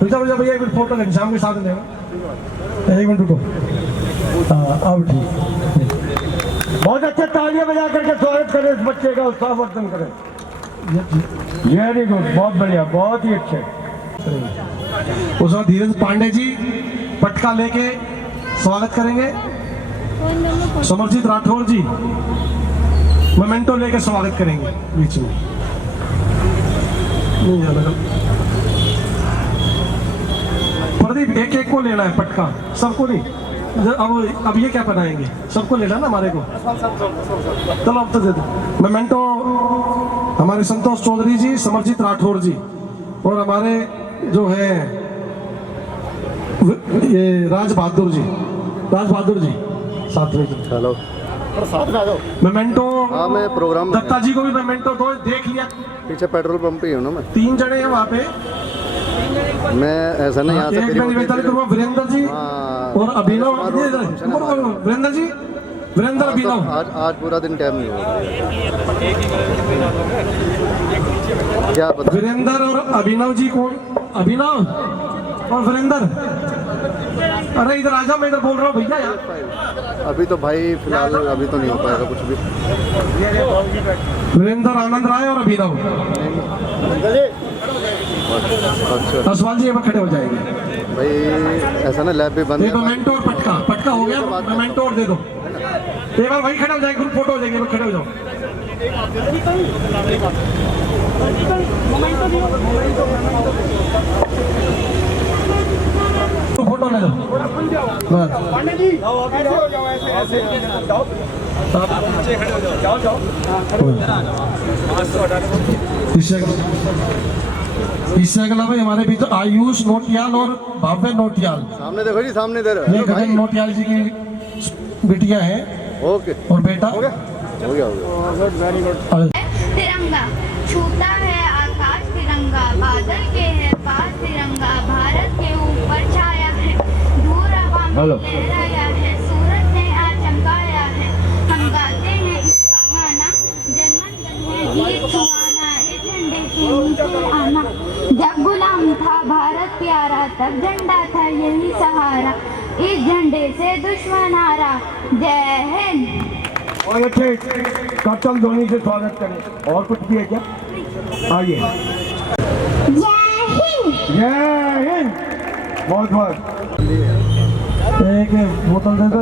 भैया एक फोटो घनश्याम के साथ लेगा, 1 मिनट रुको। अब ठीक, बहुत अच्छे तालियां बजा करके स्वागत करें इस बच्चे का, उत्साहवर्धन करें। वेरी गुड, बहुत बढ़िया, बहुत ही अच्छे। उस वक्त धीरज पांडे जी पटका लेके स्वागत करेंगे, समरजीत राठौर जी मोमेंटो लेके स्वागत करेंगे बीच में। नहीं जाना, प्रदीप एक एक को लेना है पटका, सबको नहीं। अब ये क्या बनाएंगे, सबको लेना ना हमारे को। चलो अब तो दे दो मोमेंटो हमारे संतोष चौधरी जी, समरजीत राठौर जी और हमारे जो है ये राज बहादुर जी साथ में। चलो साथ में आ जाओ। मोमेंटो हाँ मैं प्रोग्राम दत्ता जी को भी मोमेंटो दो, देख लिया पीछे पेट्रोल पंप ही हूँ ना मैं। 3 जने हैं वहाँ पे। मैं ऐसा नहीं, यहाँ से एक मैं निवेदन करूँगा वीरेंद्र जी और अभिनव, वीरेंद्र अभिनव। आज पूरा दिन टाइम नहीं होगा, क्या पता। वीरेंद्र और अभिनव जी कौन? अभिनव और वीरेंद्र। अरे इधर आ जाओ, मैं इधर बोल रहा हूँ भैया यार। अभी तो भाई फिलहाल अभी तो नहीं हो पाएगा कुछ भी। वीरेंद्र आनंद राय और अभिनव। अच्छा असवाल जी खड़े हो जाएंगे भाई, ऐसा ना लैब भी बंद है। मोमेंटो और पटका हो गया, मोमेंटो और दे दो। एक बार वही खड़े हो जाएंगे, ग्रुप फोटो हो जाएगी, खड़े हो जाओ। फोटो ले लो। पांडे जी ऐसे हो जाओ, ऐसे जाओ, नीचे खड़े हो जाओ, जाओ। इससे अलावा हमारे बीच आयुष नोटियाल और भव्य नोटियाल, सामने देखो जी, सामने दे रहे ये गगन नोटियाल जी की बिटिया है ओके और बेटा। हो गया वेरी गुड। तिरंगा छूता है आकाश, तिरंगा बादल के है पास, तिरंगा भारत के ऊपर छाया है, दूर हवा में लहराया है, सूरज ने आज चमकाया है। हम गाते हैं इसका गाना, जनमन जन है गीत सुहाना, इस झंडे के नीचे आना। जब गुलाम था भारत प्यारा, तब झंडा था यही सहारा, इस झंडे से दुश्मन हारा। जय हिंद। और अच्छे कप्तान धोनी से स्वागत करें। और कुछ भी है क्या? आइए। जय हिंद। जय हिंद। बहुत बहुत एक बोतल दे दो,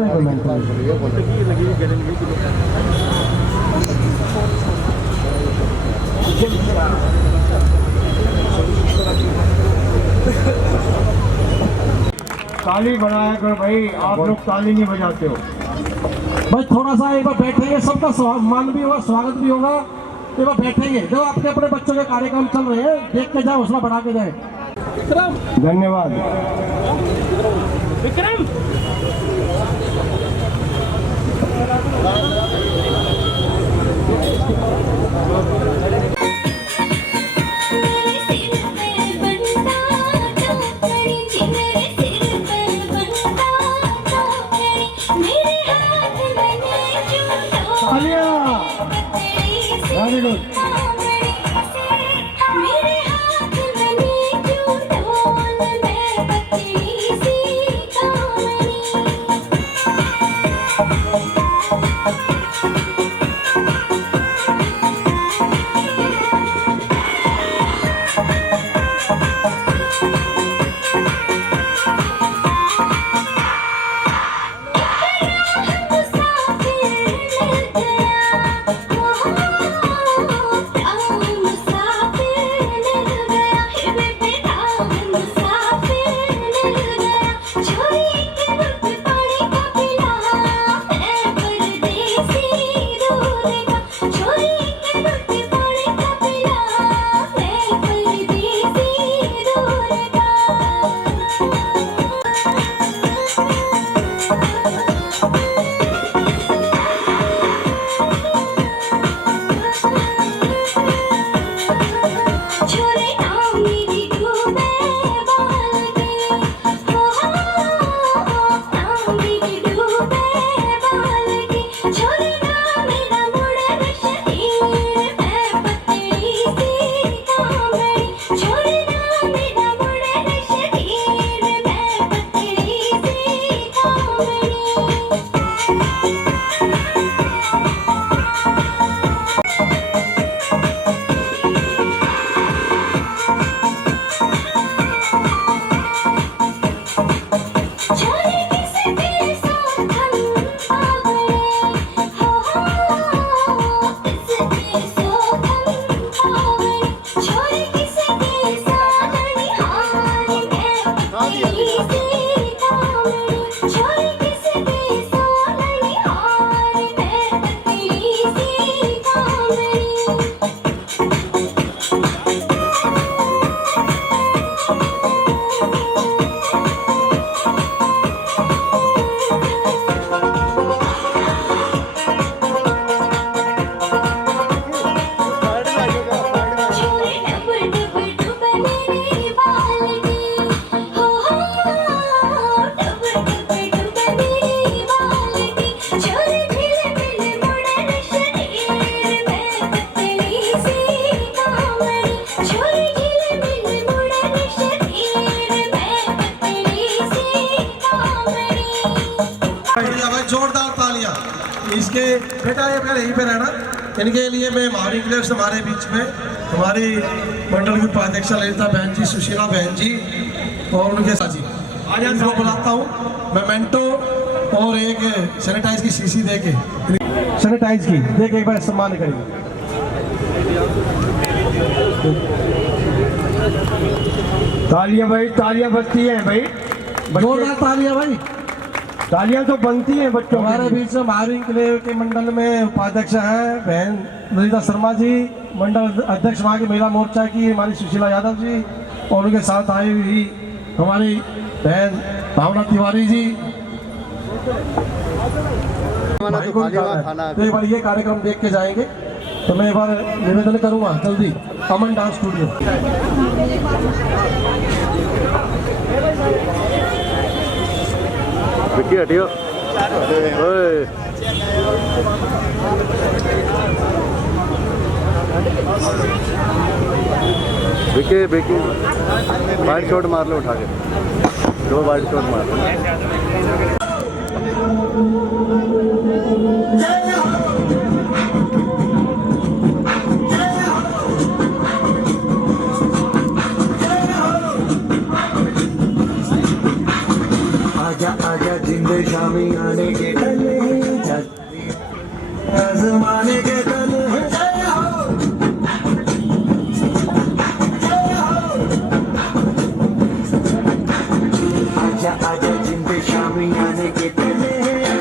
ताली बनाया करो भाई, आप लोग ताली नहीं बजाते हो। भाई थोड़ा सा एक बार बैठेंगे, सबका सम्मान भी होगा, स्वागत भी होगा। एक बार बैठेंगे, जो अपने अपने बच्चों के कार्यक्रम चल रहे हैं, देख के जाए, हौसला बढ़ा के जाए। धन्यवाद। Vikram very good. इनके बेटा ये पहले यहीं पे रहना, इनके लिए मैं महावीर क्लेक्स हमारे बीच में हमारी मंडल की उपाध्यक्षा ललिता बहन जी, सुशीला बहन जी और उनके साथी आज इनको बुलाता हूँ। मेमेंटो और एक सैनिटाइज की शीशी दे के, सैनिटाइज की दे के एक बार सम्मान करेंगे। तालियां भाई, तालियां बजती हैं भाई, जोरदार तालियां भाई, तालियां तो बनती हैं बच्चों हमारे के। बीच में महावीर क्लेव के मंडल में उपाध्यक्ष है बहन ललिता शर्मा जी, मंडल अध्यक्ष वहाँ की महिला मोर्चा की हमारी सुशीला यादव जी, और उनके साथ आई हुई हमारी बहन भावना तिवारी जी। भाई को तो एक बार ये कार्यक्रम देख के जाएंगे, तो मैं एक बार निवेदन करूंगा जल्दी अमन डांस स्टूडियो। विक्की हटियो। ओए विक्की विक्की वाइड शॉट मार लो उठा के, 2 वाइड शॉट मार लो। आजा आजा जिंदे शामी आने के तले आजमाने के तले आजा आजा जिंदे शामी आने के तले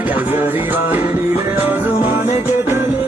जजरी वाले नीले आजमाने के तले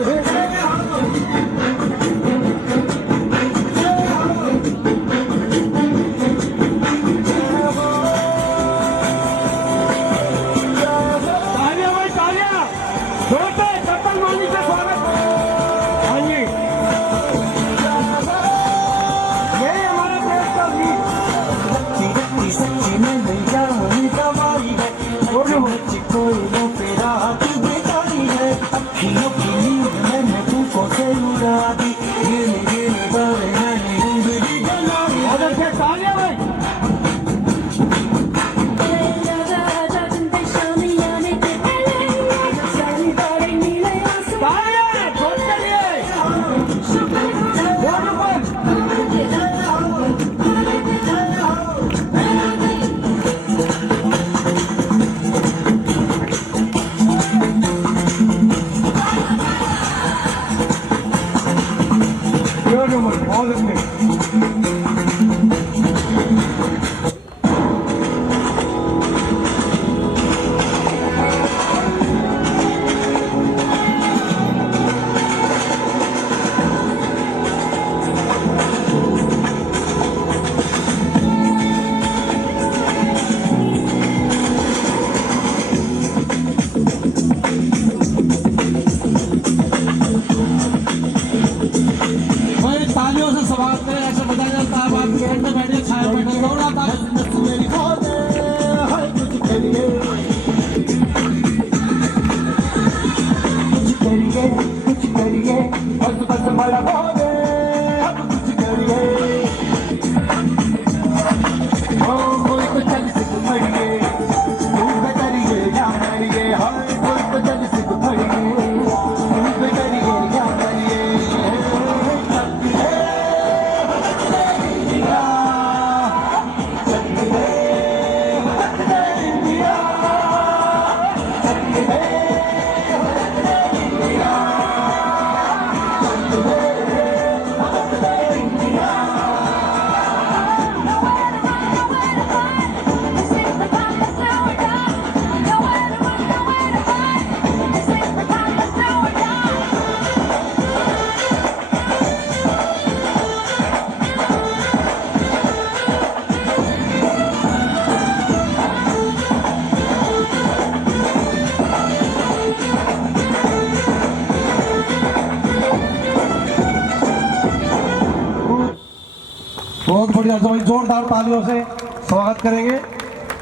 बहुत बढ़िया, जोरदार तालियों से स्वागत करेंगे।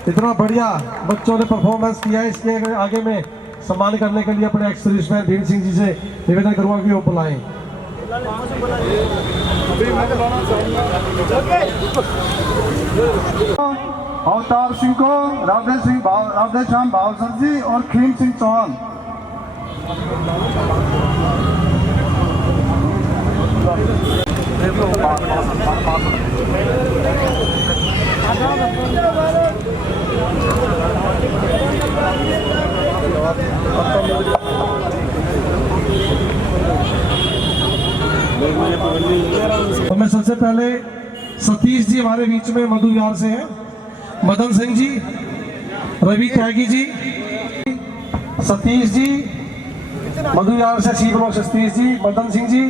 इतना बढ़िया बच्चों ने परफॉर्मेंस किया है, इसके आगे में सम्मान करने के लिए अपने एक्स सर्विसमैन धीर सिंह जी से निवेदन करूंगा कि वो बुलाएं। अवतार सिंह को राधे श्याम भावसर जी और खीम सिंह चौहान तो मैं सबसे पहले सतीश जी हमारे बीच में मधु विहार से हैं, मदन सिंह जी, रवि त्यागी जी, सतीश जी, मधु विहार से सी ब्लॉक से सतीश जी, मदन सिंह जी,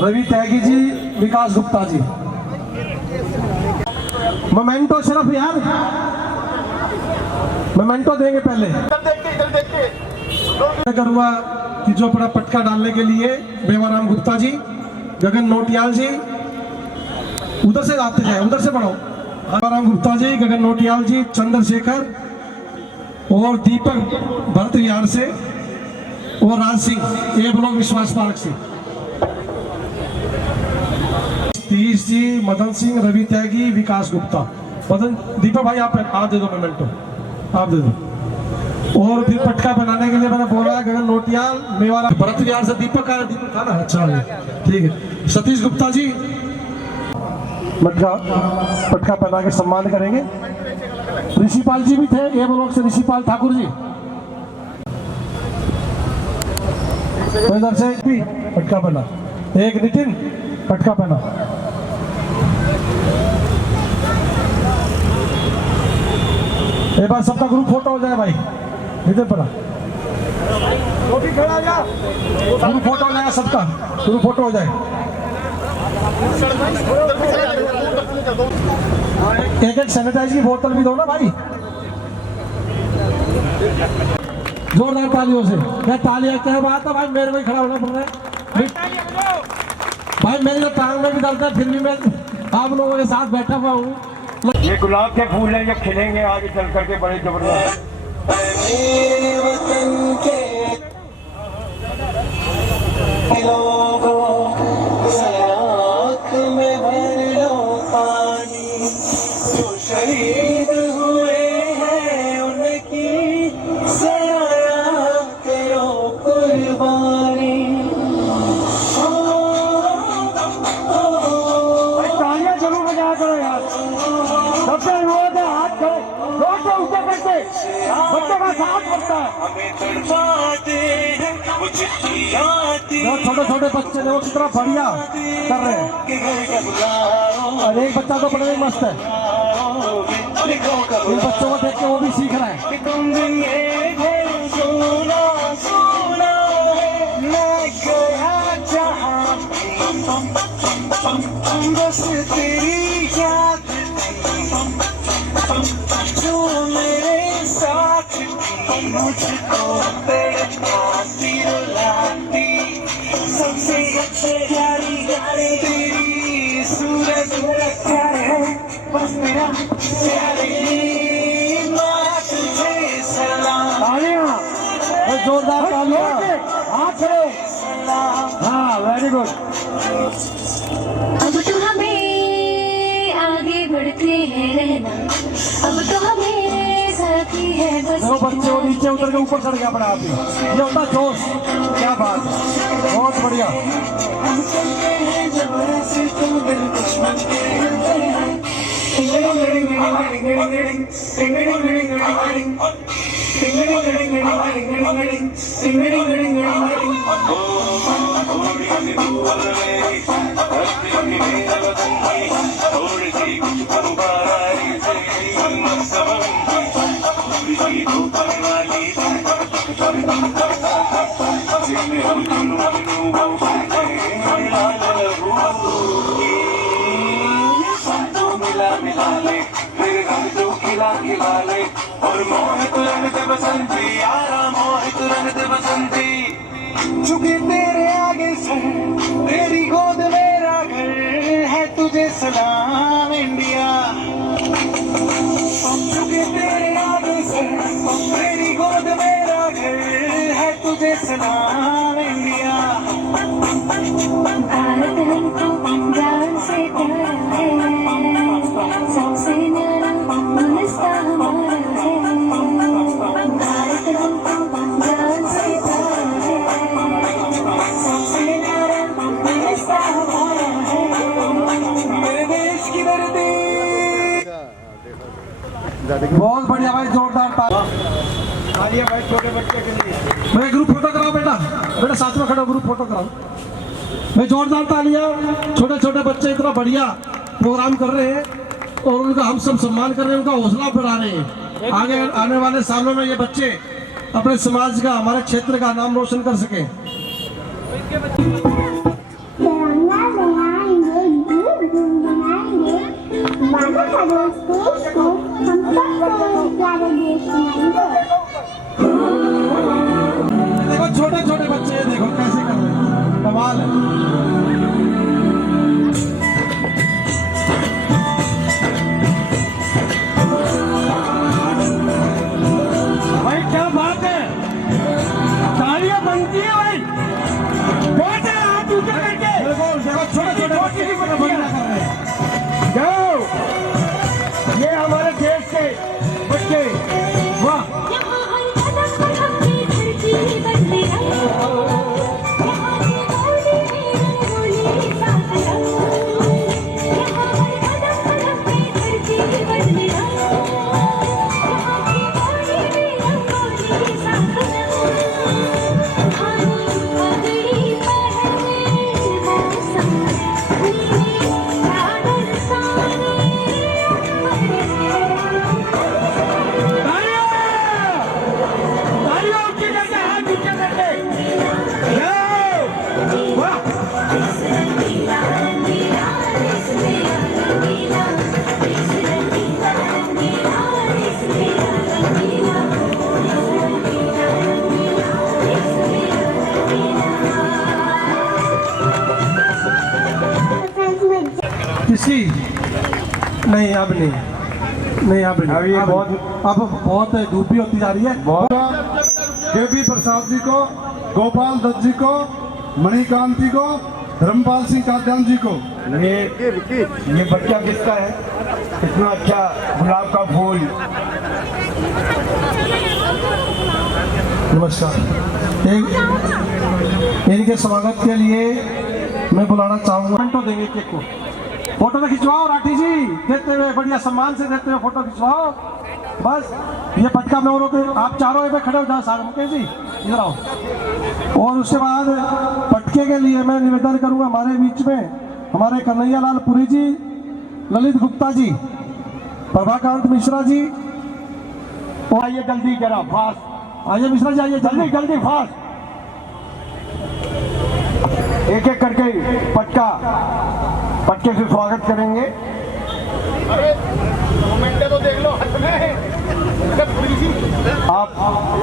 रवि त्यागी जी, विकास गुप्ता जी। मोमेंटो सिर्फ यार, मोमेंटो देंगे पहले। करूँगा कि जो अपना पटका डालने के लिए बेवाराम गुप्ता जी, गगन नोटियाल जी, उधर से आते जाए, उधर से बढ़ो। बेवाराम गुप्ता जी, गगन नोटियाल जी, चंद्रशेखर और दीपक भरत विहार से और राज सिंह ए ब्लॉक विश्वास पार्क से। सतीश जी, मदन सिंह, रवि त्यागी, विकास गुप्ता। मदन दीपक भाई आप दे दो मोमेंटो, आप दे दो। और फिर पटका बनाने के लिए मैंने बोला गगन नोटियाल, मेवाड़ा भरत विहार से दीपक था ना, अच्छा ठीक है। सतीश गुप्ता जी पटका पहना के सम्मान करेंगे। ऋषिपाल जी भी थे ए ब्लॉक से, ऋषिपाल ठाकुर जी तो इधर से भी पटका पहना। एक नितिन पटका पहना। एक बार सबका ग्रुप फोटो हो जाए भाई, नितिन पहना। वो भी खड़ा जा, ग्रुप फोटो हो जाए सबका, ग्रुप फोटो हो जाए। एक एक सैनिटाइज की बोतल भी दो ना भाई, जोरदार तालियों से। क्या तालियां, क्या बात है भाई, मेरे को ही खड़ा होना पड़ रहा है भाई, मेरी तो टांग में भी दर्द है, फिर भी मैं आप लोगों के साथ बैठा हुआ हूँ। ये गुलाब के फूल हैं, ये खिलेंगे आगे चल करके बड़े जबरदस्त। शहीद हुए हैं उनकी सराहत करो कुर्बानी। तालियां जरूर बजाया करो यार, सबसे वो दे हाथ खड़े, रोड पे ऊपर करके बच्चों का साथ पड़ता है। हमें तड़पाते हैं वो चिट्ठियां आती, छोटे छोटे बच्चे ने वो कितना बढ़िया कर रहे हैं, और एक बच्चा तो बड़ा ही मस्त है, इन बच्चों को देख के वो भी सीख रहा है। तुम दिन ये घर सोना सोना है, मैं गया जहाँ बस तेरी याद जो मेरे साथ मुझको तड़पाती रुलाती, सबसे प्यारी गाड़ी तेरी सूरज प्यार है, बस मेरा प्यारे माँ तुझे सलाम। तालियां जोरदार तालियां, हाथ खड़े। हाँ वेरी गुड। अब तो हमें आगे बढ़ते हैं रहना, अब तो हमें साथी है बस। देखो बच्चे वो नीचे उतर के ऊपर चढ़ गया अपने आप ही, ये होता जोश। क्या बात है, बहुत बढ़िया। हम चलते हैं जब रास्ते दिल दुश्मन के हिलते हैं। मिला ले मेरे घर जो खिला ले, और मोहित रंग ते बसंती यारा, मोहित रंग ते बसंती। झुके तेरे आगे सर, तेरी गोद मेरा घर है, तुझे सलाम इंडिया। झुके तेरे आगे सर, तेरी गोद मेरा घर है, तुझे सलाम इंडिया। भारत हमको जान से प्यारा है, सबसे न्यारा गुलिस्ता हमारा है। भारत हमको जान से प्यारा है, बहुत बढ़िया भाई, जोरदार तालियां भाई छोटे बच्चे के लिए। भाई ग्रुप फोटो कराओ बेटा, बेटा साथ में खड़ो, ग्रुप फोटो कराओ भाई, जोरदार तालियां। छोटे छोटे बच्चे इतना बढ़िया प्रोग्राम कर रहे हैं और उनका हम सब सम्मान कर रहे हैं, उनका हौसला बढ़ा रहे हैं। आगे आने वाले सालों में ये बच्चे अपने समाज का, हमारे क्षेत्र का नाम रोशन कर सके। तिरंगा लहराएंगे, गीत गुनगुनाएंगे, मानव का देश को हम सबसे प्यारे देश बनाएंगे। देखो छोटे छोटे बच्चे, देखो कैसे कर रहे हैं, कमाल है। भाई क्या बात है, तालियां बनती है भाई। बैठे हाथ ऊंचे करके, देखो छोटे छोटे बच्चे बढ़िया कर रहे हैं। जाओ, ये हमारे देश के बच्चे, वाह। किसी नहीं, अब नहीं, नहीं अब नहीं, अभी अब बहुत डूबी होती जा रही है। केपी प्रसाद जी को, गोपाल दत्त जी को, मणिकांति को, धर्मपाल सिंह काद्यान जी को। ये बच्चा किसका है? इतना अच्छा गुलाब का फूल। नमस्कार। इनके स्वागत के लिए मैं बुलाना चाहूंगा। फोटो देंगे केक को, फोटो तो खिंचवाओ राठी जी, देते हुए बढ़िया सम्मान से देते हुए फोटो खिंचवाओ। बस ये पटका में और आप चारों पे खड़े हो जाओ, सारे मुकेश जी इधर आओ। और उसके बाद पटके के लिए मैं निवेदन करूंगा, हमारे बीच में हमारे कन्हैया लाल पुरी जी, ललित गुप्ता जी, प्रभाकांत मिश्रा जी, और आइए जल्दी जरा फास्ट, आइए मिश्रा जी, आइए जल्दी जल्दी फास्ट। एक एक करके पटके से स्वागत करेंगे। अरे मोमेंटे तो देख लो हाथ में, आप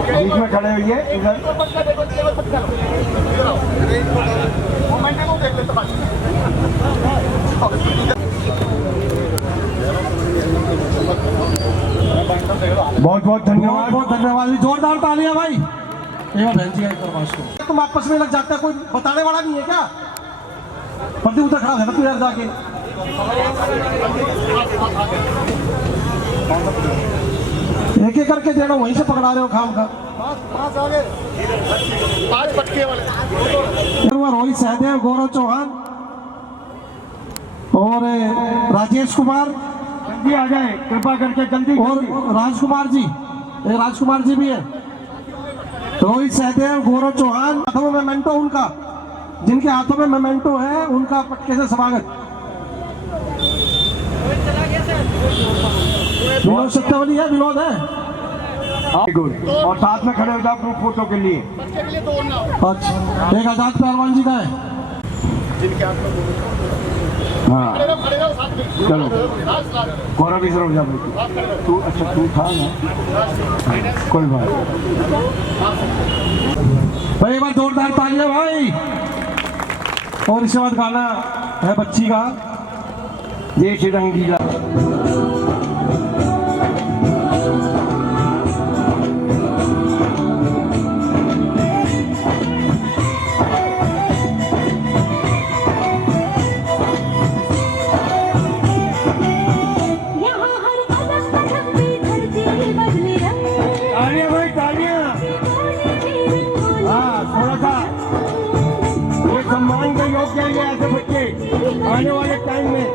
बीच में खड़े होइए इधर। मोमेंटे तो देख लेते बहुत बहुत धन्यवाद, बहुत धन्यवाद। जोरदार तालियां भाई। बहन जी का तुम आपस में लग जाते हैं, कोई बताने वाला नहीं है क्या? पति उधर खड़ा है ना तू यार, जाके एक एक करके देना, वहीं से पकड़ा रहे हो खाम का। पांच पटके वाले रोहित सहदेव, गौरव चौहान और राजेश कुमार जल्दी आ जाए कृपा करके, जल्दी और राजकुमार जी, राजकुमार जी भी है। रोहित सहदेव, गौरव चौहान, हाथों में मेमेंटो, उनका जिनके हाथों में मेमेंटो है उनका पटके से स्वागत। विनोद सत्यावली है, विनोद है। और साथ में खड़े हो जाओ ग्रुप फोटो के लिए। अच्छा, एक आजाद पहलवान जी का है। हाँ चलो, गौरव इधर हो जा तू। अच्छा तू था ना, कोई बात। भाई एक बार जोरदार तालियां भाई। और इसके बाद गाना है बच्ची का, जय श्री रंगीला। तालियां भाई, तालियां। हाँ थोड़ा सा ये सम्मान का योग्य है, ऐसे बच्चे आने वाले टाइम में।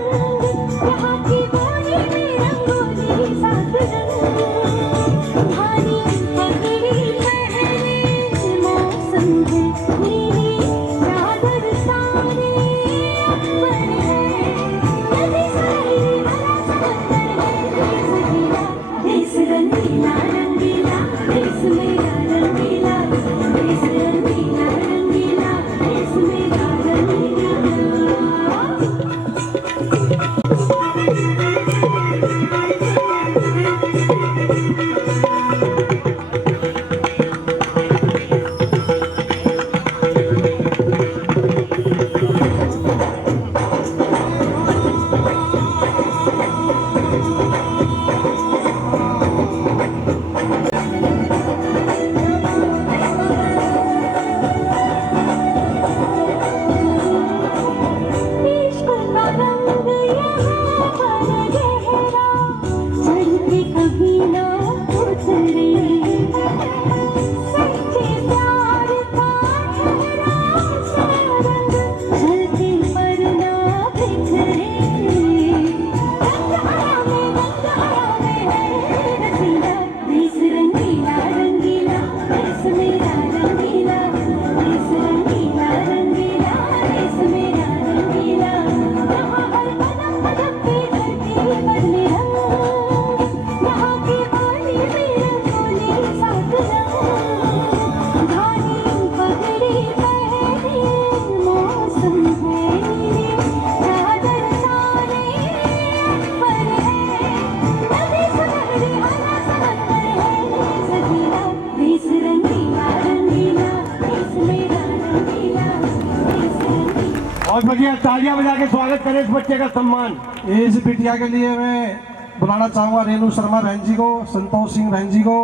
के स्वागत करें इस बच्चे का सम्मान। इस बिटिया के लिए मैं बुलाना चाहूँगा रेणु शर्मा बहन जी को, संतोष सिंह बहन जी को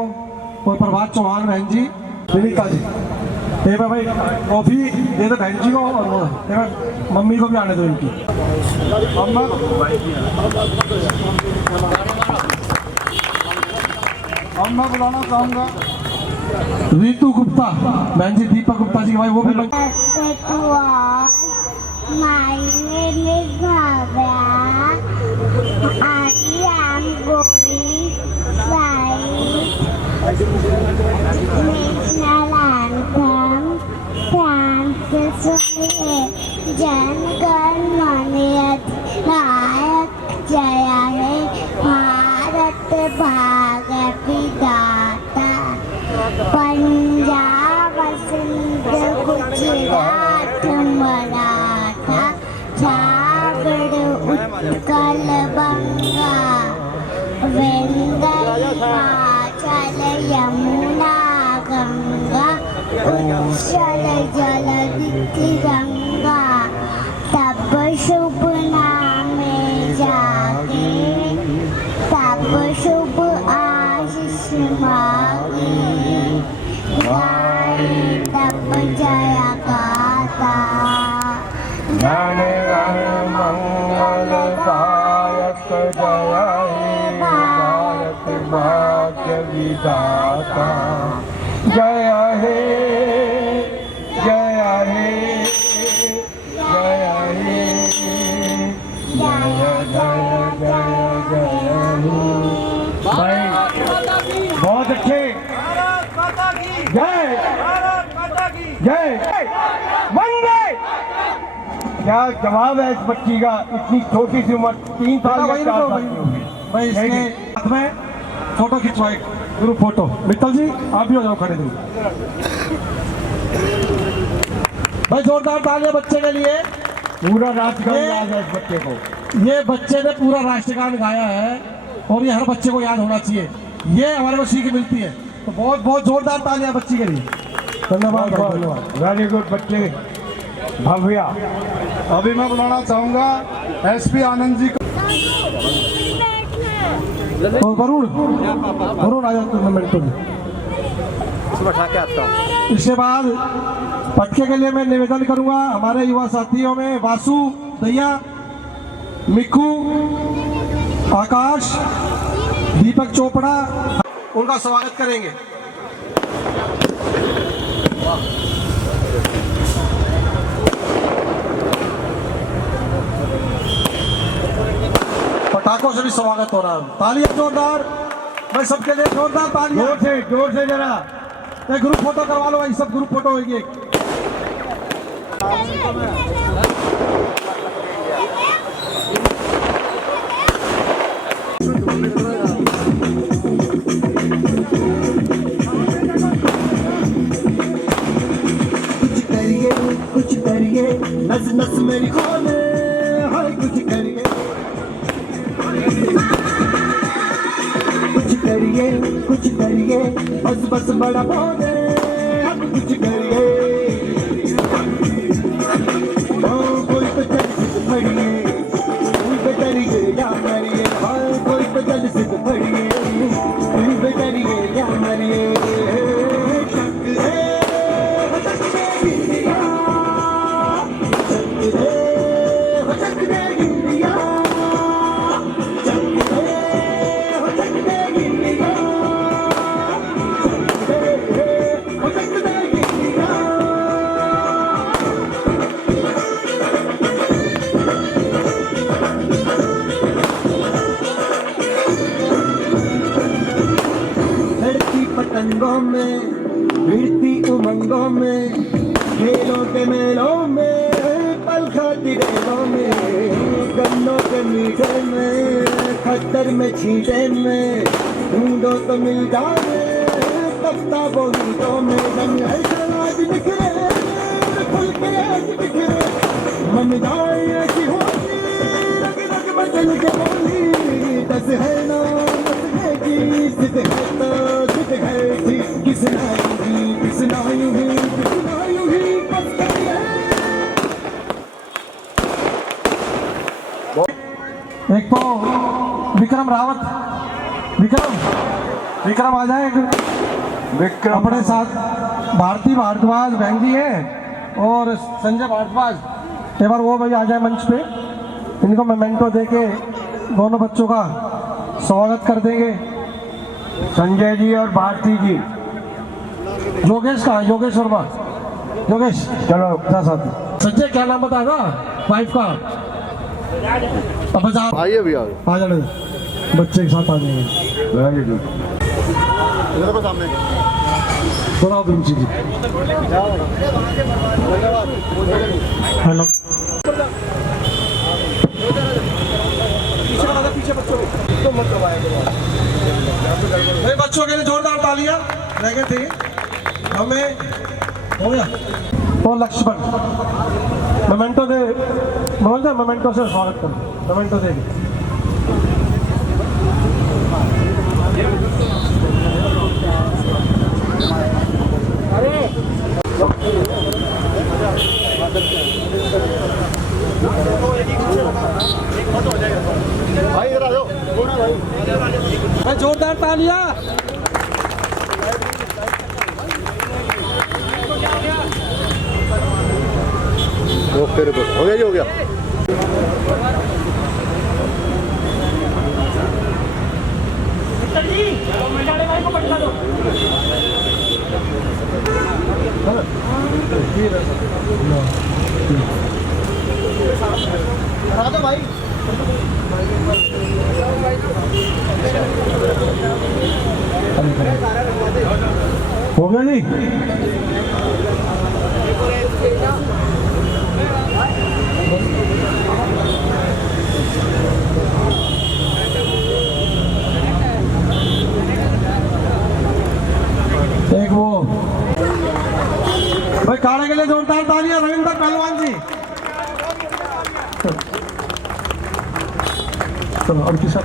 और प्रभात चौहान बहन जी, विनीता जी। ये भाई कॉफी दे दो बहन जी को और मम्मी को भी आने दो इनकी। अब मैं बुलाना चाहूँगा रीतू गुप्ता बहन जी, दीपक गुप्ता जी भाई वो भी My name is Bhavya. I am going write national anthem. Thanks to Jan Gan Mani Adhinayak Jaya Hai Bharat Bhagya Vidata Punjab Sindh Gujarat Maratha Jharkhand Utkal Banga Bengal Himachal Yamuna Ganga Uchal Jaladhi Ganga तब शुभ नामे जागे तब शुभ आशीष मांगे गाए तब जय गाता गण गण मंगलदायक जय हे भारत भाग्य विधाता जय हे जय हे जय हे जय जय जय जय हे। भाई बहुत अच्छे, जय जय मंगे। क्या जवाब है इस बच्ची का, इतनी छोटी सी उम्र 3 साल या 4 साल की होगी। भाई इसके हाथ में फोटो खिंचवाए, ग्रुप फोटो। मित्तल जी आप भी हो जाओ खड़े दिन। भाई जोरदार तालियां बच्चे के लिए। पूरा राष्ट्रगान याद है इस बच्चे को। ये बच्चे ने पूरा राष्ट्रगान गाया है और ये हर बच्चे को याद होना चाहिए, ये हमारे को सीख मिलती है। तो बहुत बहुत जोरदार तालियां बच्ची के लिए। धन्यवाद धन्यवाद। वेरी गुड बच्चे भव्या। अभी मैं बुलाना चाहूंगा एसपी आनंद जी को। तो वरुण आ जाओ टूर्नामेंट में। उठा के आता हूँ। इसके बाद पटके के लिए मैं निवेदन करूंगा हमारे युवा साथियों में वासु दैया, मिक्कू, आकाश, दीपक चोपड़ा, उनका स्वागत करेंगे। पटाखों से भी स्वागत हो रहा है। तालियां जोरदार, मैं सबके लिए जोरदार तालियां। जोर से जरा एक ग्रुप फोटो करवा लो भाई, सब ग्रुप फोटो होगी। कुछ करिए नस नस मेरी खोले हाय कुछ करिए कुछ करिए बस बस बड़ा बोले कुछ करिए कोई तो चल सिद्ध फड़िए कोई तो डरिए या मरिए कोई तो चल सिद्ध फड़िए कोई तो डरिए या मरिए पतंगों में भिड़ती उमंगों में खेलों के मेलों में पल खाती रेलों में गन्नों के मीठे में खट्टर में छींटे में ढूंढो तो मिल जाए पत्ता बोलूं में रंग आज दिखरे फुल के आज दिखरे मन जाए ऐसी होली रग रग बदल के बोली दस है ना मत है जी सिद्ध है तो एक तो विक्रम रावत, विक्रम आ जाए। विक्रम अपने साथ भारती भारद्वाज बहन जी है और संजय भारद्वाज, एक बार वो भाई आ जाए मंच पे, इनको मेमेंटो देके दोनों बच्चों का स्वागत कर देंगे। संजय जी और भारती जी। योगेश का, योगेश वर्मा, योगेश चलो जा साथ। संजय क्या नाम बताएगा वाइफ का? अब बजा आइए भैया, आ जाने बच्चे के साथ आ जाएंगे। Very good. इधर को सामने थोड़ा प्रिंसी जी। हेलो, पीछे बच्चों तो मत भाई, बच्चों के लिए जोरदार तालियां रह गए थे हमें। हो गया तो लक्ष्मण मोमेंटो दे, मोमेंटो से स्वागत करो, मोमेंटो दे। भाई इधर आ जाओ भाई जोरदार तालियां। ओके, हो गया जी, हो गया। भाई हो गया जी। एक वो भाई काले के लिए जोरदार तालियां, रविंदर पहलवान जी। चलो और किसा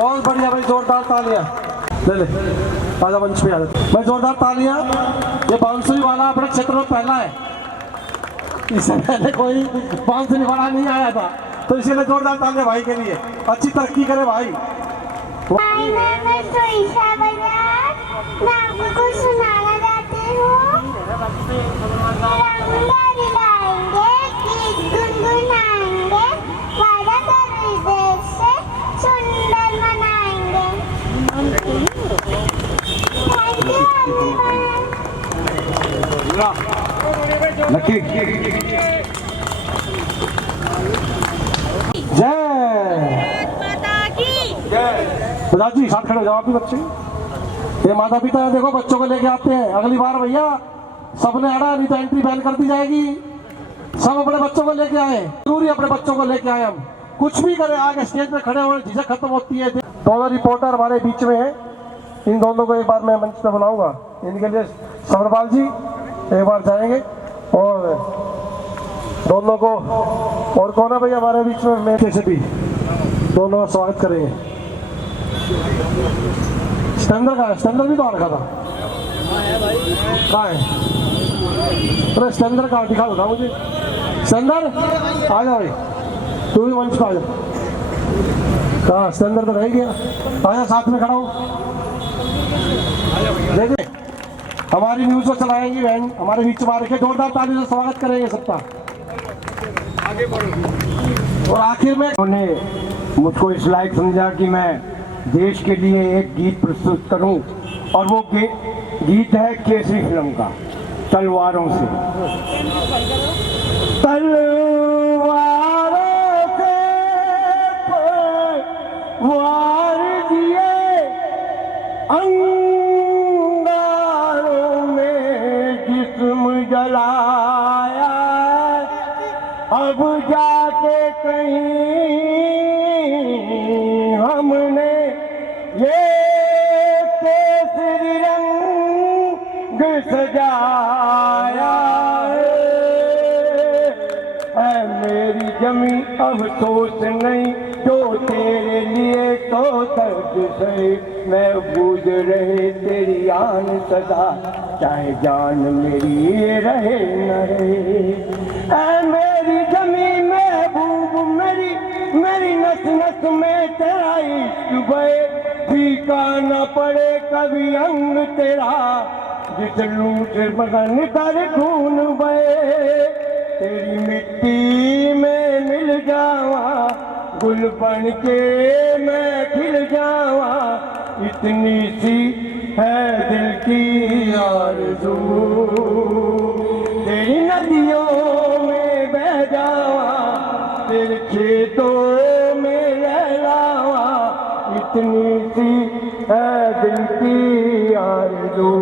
बहुत बढ़िया भाई, जोरदार तालियां। ले ले आजा मंच पे, आजा भाई, जोरदार तालियां। ये बांसुरी वाला अपने क्षेत्र में पहला है, इससे पहले कोई बांसुरी वाला नहीं आया था, तो इसीलिए जोरदार तालियां भाई के लिए। अच्छी तरक्की करे भाई। My name is Suisha Bajaj. मैं आपको सुनाना चाहती हूँ। रंगा दिलाएंगे, गीत गुनगुनाएंगे, वादा करें देश से सुंदर बनाएंगे। Thank you, everyone. लकी जय पिताजी, साथ खड़े हो जाओ आप भी बच्चे। ये माता पिता है, देखो बच्चों को लेके आते हैं। अगली बार भैया सबने अड़ा, नहीं तो एंट्री बैन कर दी जाएगी। सब अपने बच्चों को लेके आए, जरूरी अपने बच्चों को लेके आए। हम कुछ भी करें, आगे स्टेज पे खड़े होने झिझक खत्म होती है। दोनों रिपोर्टर हमारे बीच में है, इन दोनों को एक बार मैं मंच पे बुलाऊंगा। इनके लिए सवरपाल जी एक बार जाएंगे, और दोनों को, और कौन है भाई हमारे बीच में, मैं कैसे भी दोनों का स्वागत करेंगे। स्टैंडर का है, स्टैंडर भी तो आ रखा था, कहाँ है? अरे स्टैंडर का दिखा दो मुझे। स्टैंडर आ जा भाई, तू भी मंच पे आ जा। कहाँ स्टैंडर तो रह गया, आया साथ में खड़ा हो। देखिए हमारी न्यूज को चलाएंगी बहन, हमारे बीच में रखे, जोरदार ताली से स्वागत करेंगे सबका। और आखिर में उन्होंने मुझको इस लायक समझा कि मैं देश के लिए एक गीत प्रस्तुत करूं, और वो गीत है केसरी फिल्म का, तलवारों से। तलवारों से वार दिए अंगारों में जिस्म जलाया, अब जाके कहीं हमने ये केसरी रंग सजाया है। मेरी जमी अफसोस नहीं जो तेरे लिए तो दर्द सहे, मैं बूझ रहे तेरी आन सदा, चाहे जान मेरी रहे न रहे। ऐ मेरी जमी महबूब, मेरी नस नस में तेरा इश्क बहे, फीका न पड़े कभी अंग तेरा, जिस लूट मगन कर खून बहे। तेरी मिट्टी में मिल जावा, गुल बन के मैं खिल जावा, इतनी सी है दिल की आरज़ू। तेरी नदियों में बह जावा, तेरे खेतों में लहलावा, इतनी सी है दिल की आरज़ू।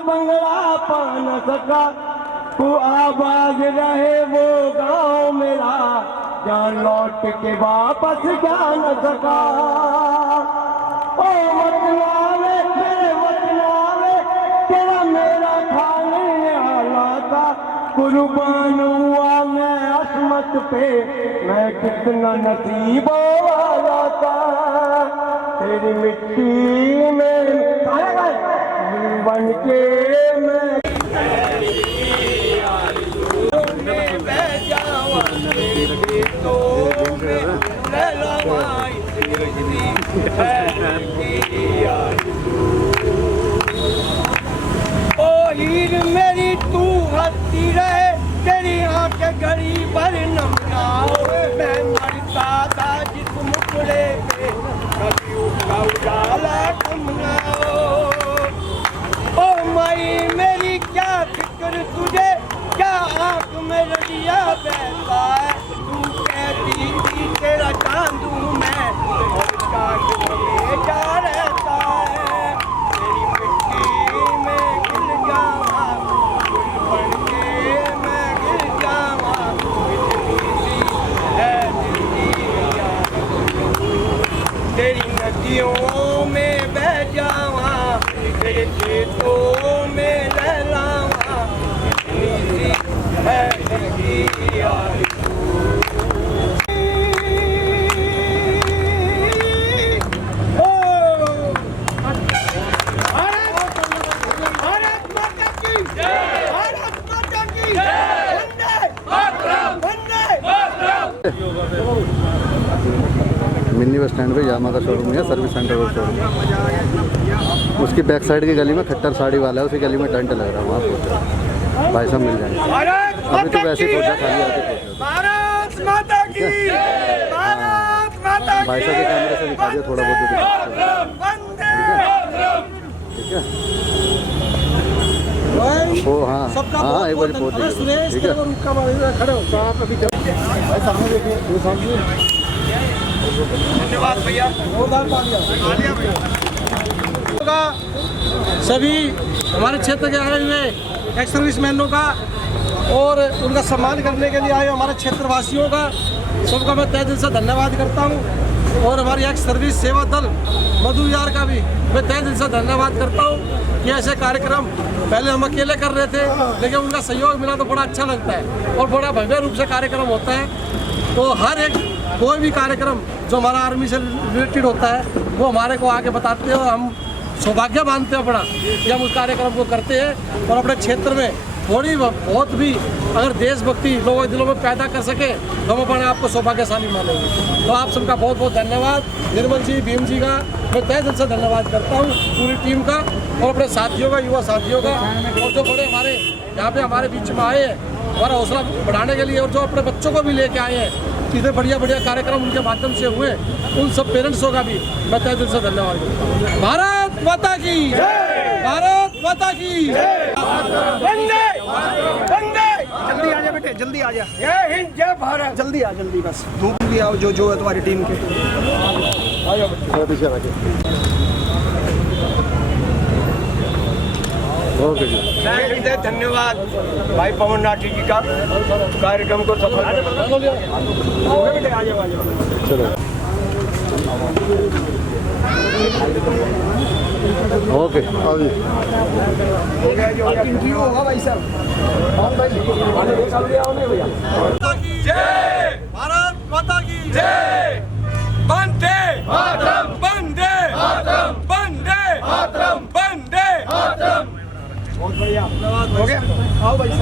बंगला पा न सका, तू आबाद रहे वो गांव मेरा, जहाँ लौट के वापस जा न सका। ओ वतनावे तेरे वतनावे, तेरा मेरा खाने आला था, कुर्बान हुआ मैं असमत पे, मैं कितना नसीबों वाला था। तेरी मिट्टी में बन के मैं ओ हीर मेरी तू हंसती रहे, तेरी आंखें घड़ी भर नम ना होए, मैं मरता था जिस मुखड़े पे, कभी उसका उजाला कम ना हो। ओ माई मेरी क्या फिक्र तुझे, क्या आंख में रड़िया बहता है, तू कहती थी तेरा चांद हूँ मैं, और चांद हमेशा रहता है। तेरी मिट्टी में खिल जावा, फूल बन के खेतों में लहलावा इतनी सी है इसकी आरज़ू। भारत माता की जय, भारत माता की जय, Vande Mataram. Mini bus stand पे यामा का शोरूम है, सर्विस सेंटर और शोरूम। उसकी बैक साइड की गली में खट्टर साड़ी वाला है, उसी गली में टेंट लग रहा है, वहाँ पहुँचा भाई साहब मिल जाएंगे। अभी तो वैसे ही पहुँचा, खाली आके पहुँचा। भारत माता की भारत माता भाई साहब के कैमरे से दिखा दिया थोड़ा बहुत ठीक है। ओ हाँ हाँ, एक बार पहुँच जाइए, ठीक है। खड़े हो तो आप अभी सामने देखिए। धन्यवाद भैया। सभी हमारे क्षेत्र के आए हुए एक्स सर्विसमैनों का और उनका सम्मान करने के लिए आए हमारे क्षेत्रवासियों का सबका मैं तहे दिल से धन्यवाद करता हूं। और हमारी एक्स सर्विस सेवा दल मधुयार का भी मैं तहे दिल से धन्यवाद करता हूं कि ऐसे कार्यक्रम पहले हम अकेले कर रहे थे, लेकिन उनका सहयोग मिला तो बड़ा अच्छा लगता है और बड़ा भव्य रूप से कार्यक्रम होता है। तो हर एक कोई भी कार्यक्रम जो हमारा आर्मी से रिलेटेड होता है वो हमारे को आके बताते हैं और हम सौभाग्य मानते हैं अपना कि हम उस कार्यक्रम को करते हैं और अपने क्षेत्र में थोड़ी बहुत भी अगर देशभक्ति लोगों के दिलों में पैदा कर सके तो हम अपने आप को सौभाग्यशाली मानेंगे। तो आप सबका बहुत बहुत धन्यवाद। निर्मल जी, भीम जी का मैं तहे दिल से धन्यवाद करता हूँ, पूरी टीम का और अपने साथियों का, युवा साथियों का, और जो बड़े हमारे यहाँ पे हमारे बीच में आए हैं हमारा हौसला बढ़ाने के लिए और जो अपने बच्चों को भी लेके आए हैं, इतने बढ़िया बढ़िया कार्यक्रम उनके माध्यम से हुए, उन सब पेरेंट्सों का भी मैं तहे दिल से धन्यवाद करता हूँ। भारत माता की जय, भारत माता की जय, वंदे वंदे। जल्दी आ जा बेटे, जल्दी आ जा। जय हिंद, जय भारत। जल्दी आ, जल्दी बस धूप भी आओ जो है तुम्हारी टीम के। आ जाओ बच्चे। ओके जी, जय हिंद, धन्यवाद भाई पवन नाटी जी का कार्यक्रम को सफल। आ जाओ बेटे, आ जाओ, आ जाओ। चलो ओके इंटरव्यू होगा भाई साहब। जय, भारत माता की जय, वंदे मातरम, वंदे मातरम, वंदे मातरम, वंदे मातरम। बहुत बढ़िया हो गया। आओ भाई साहब।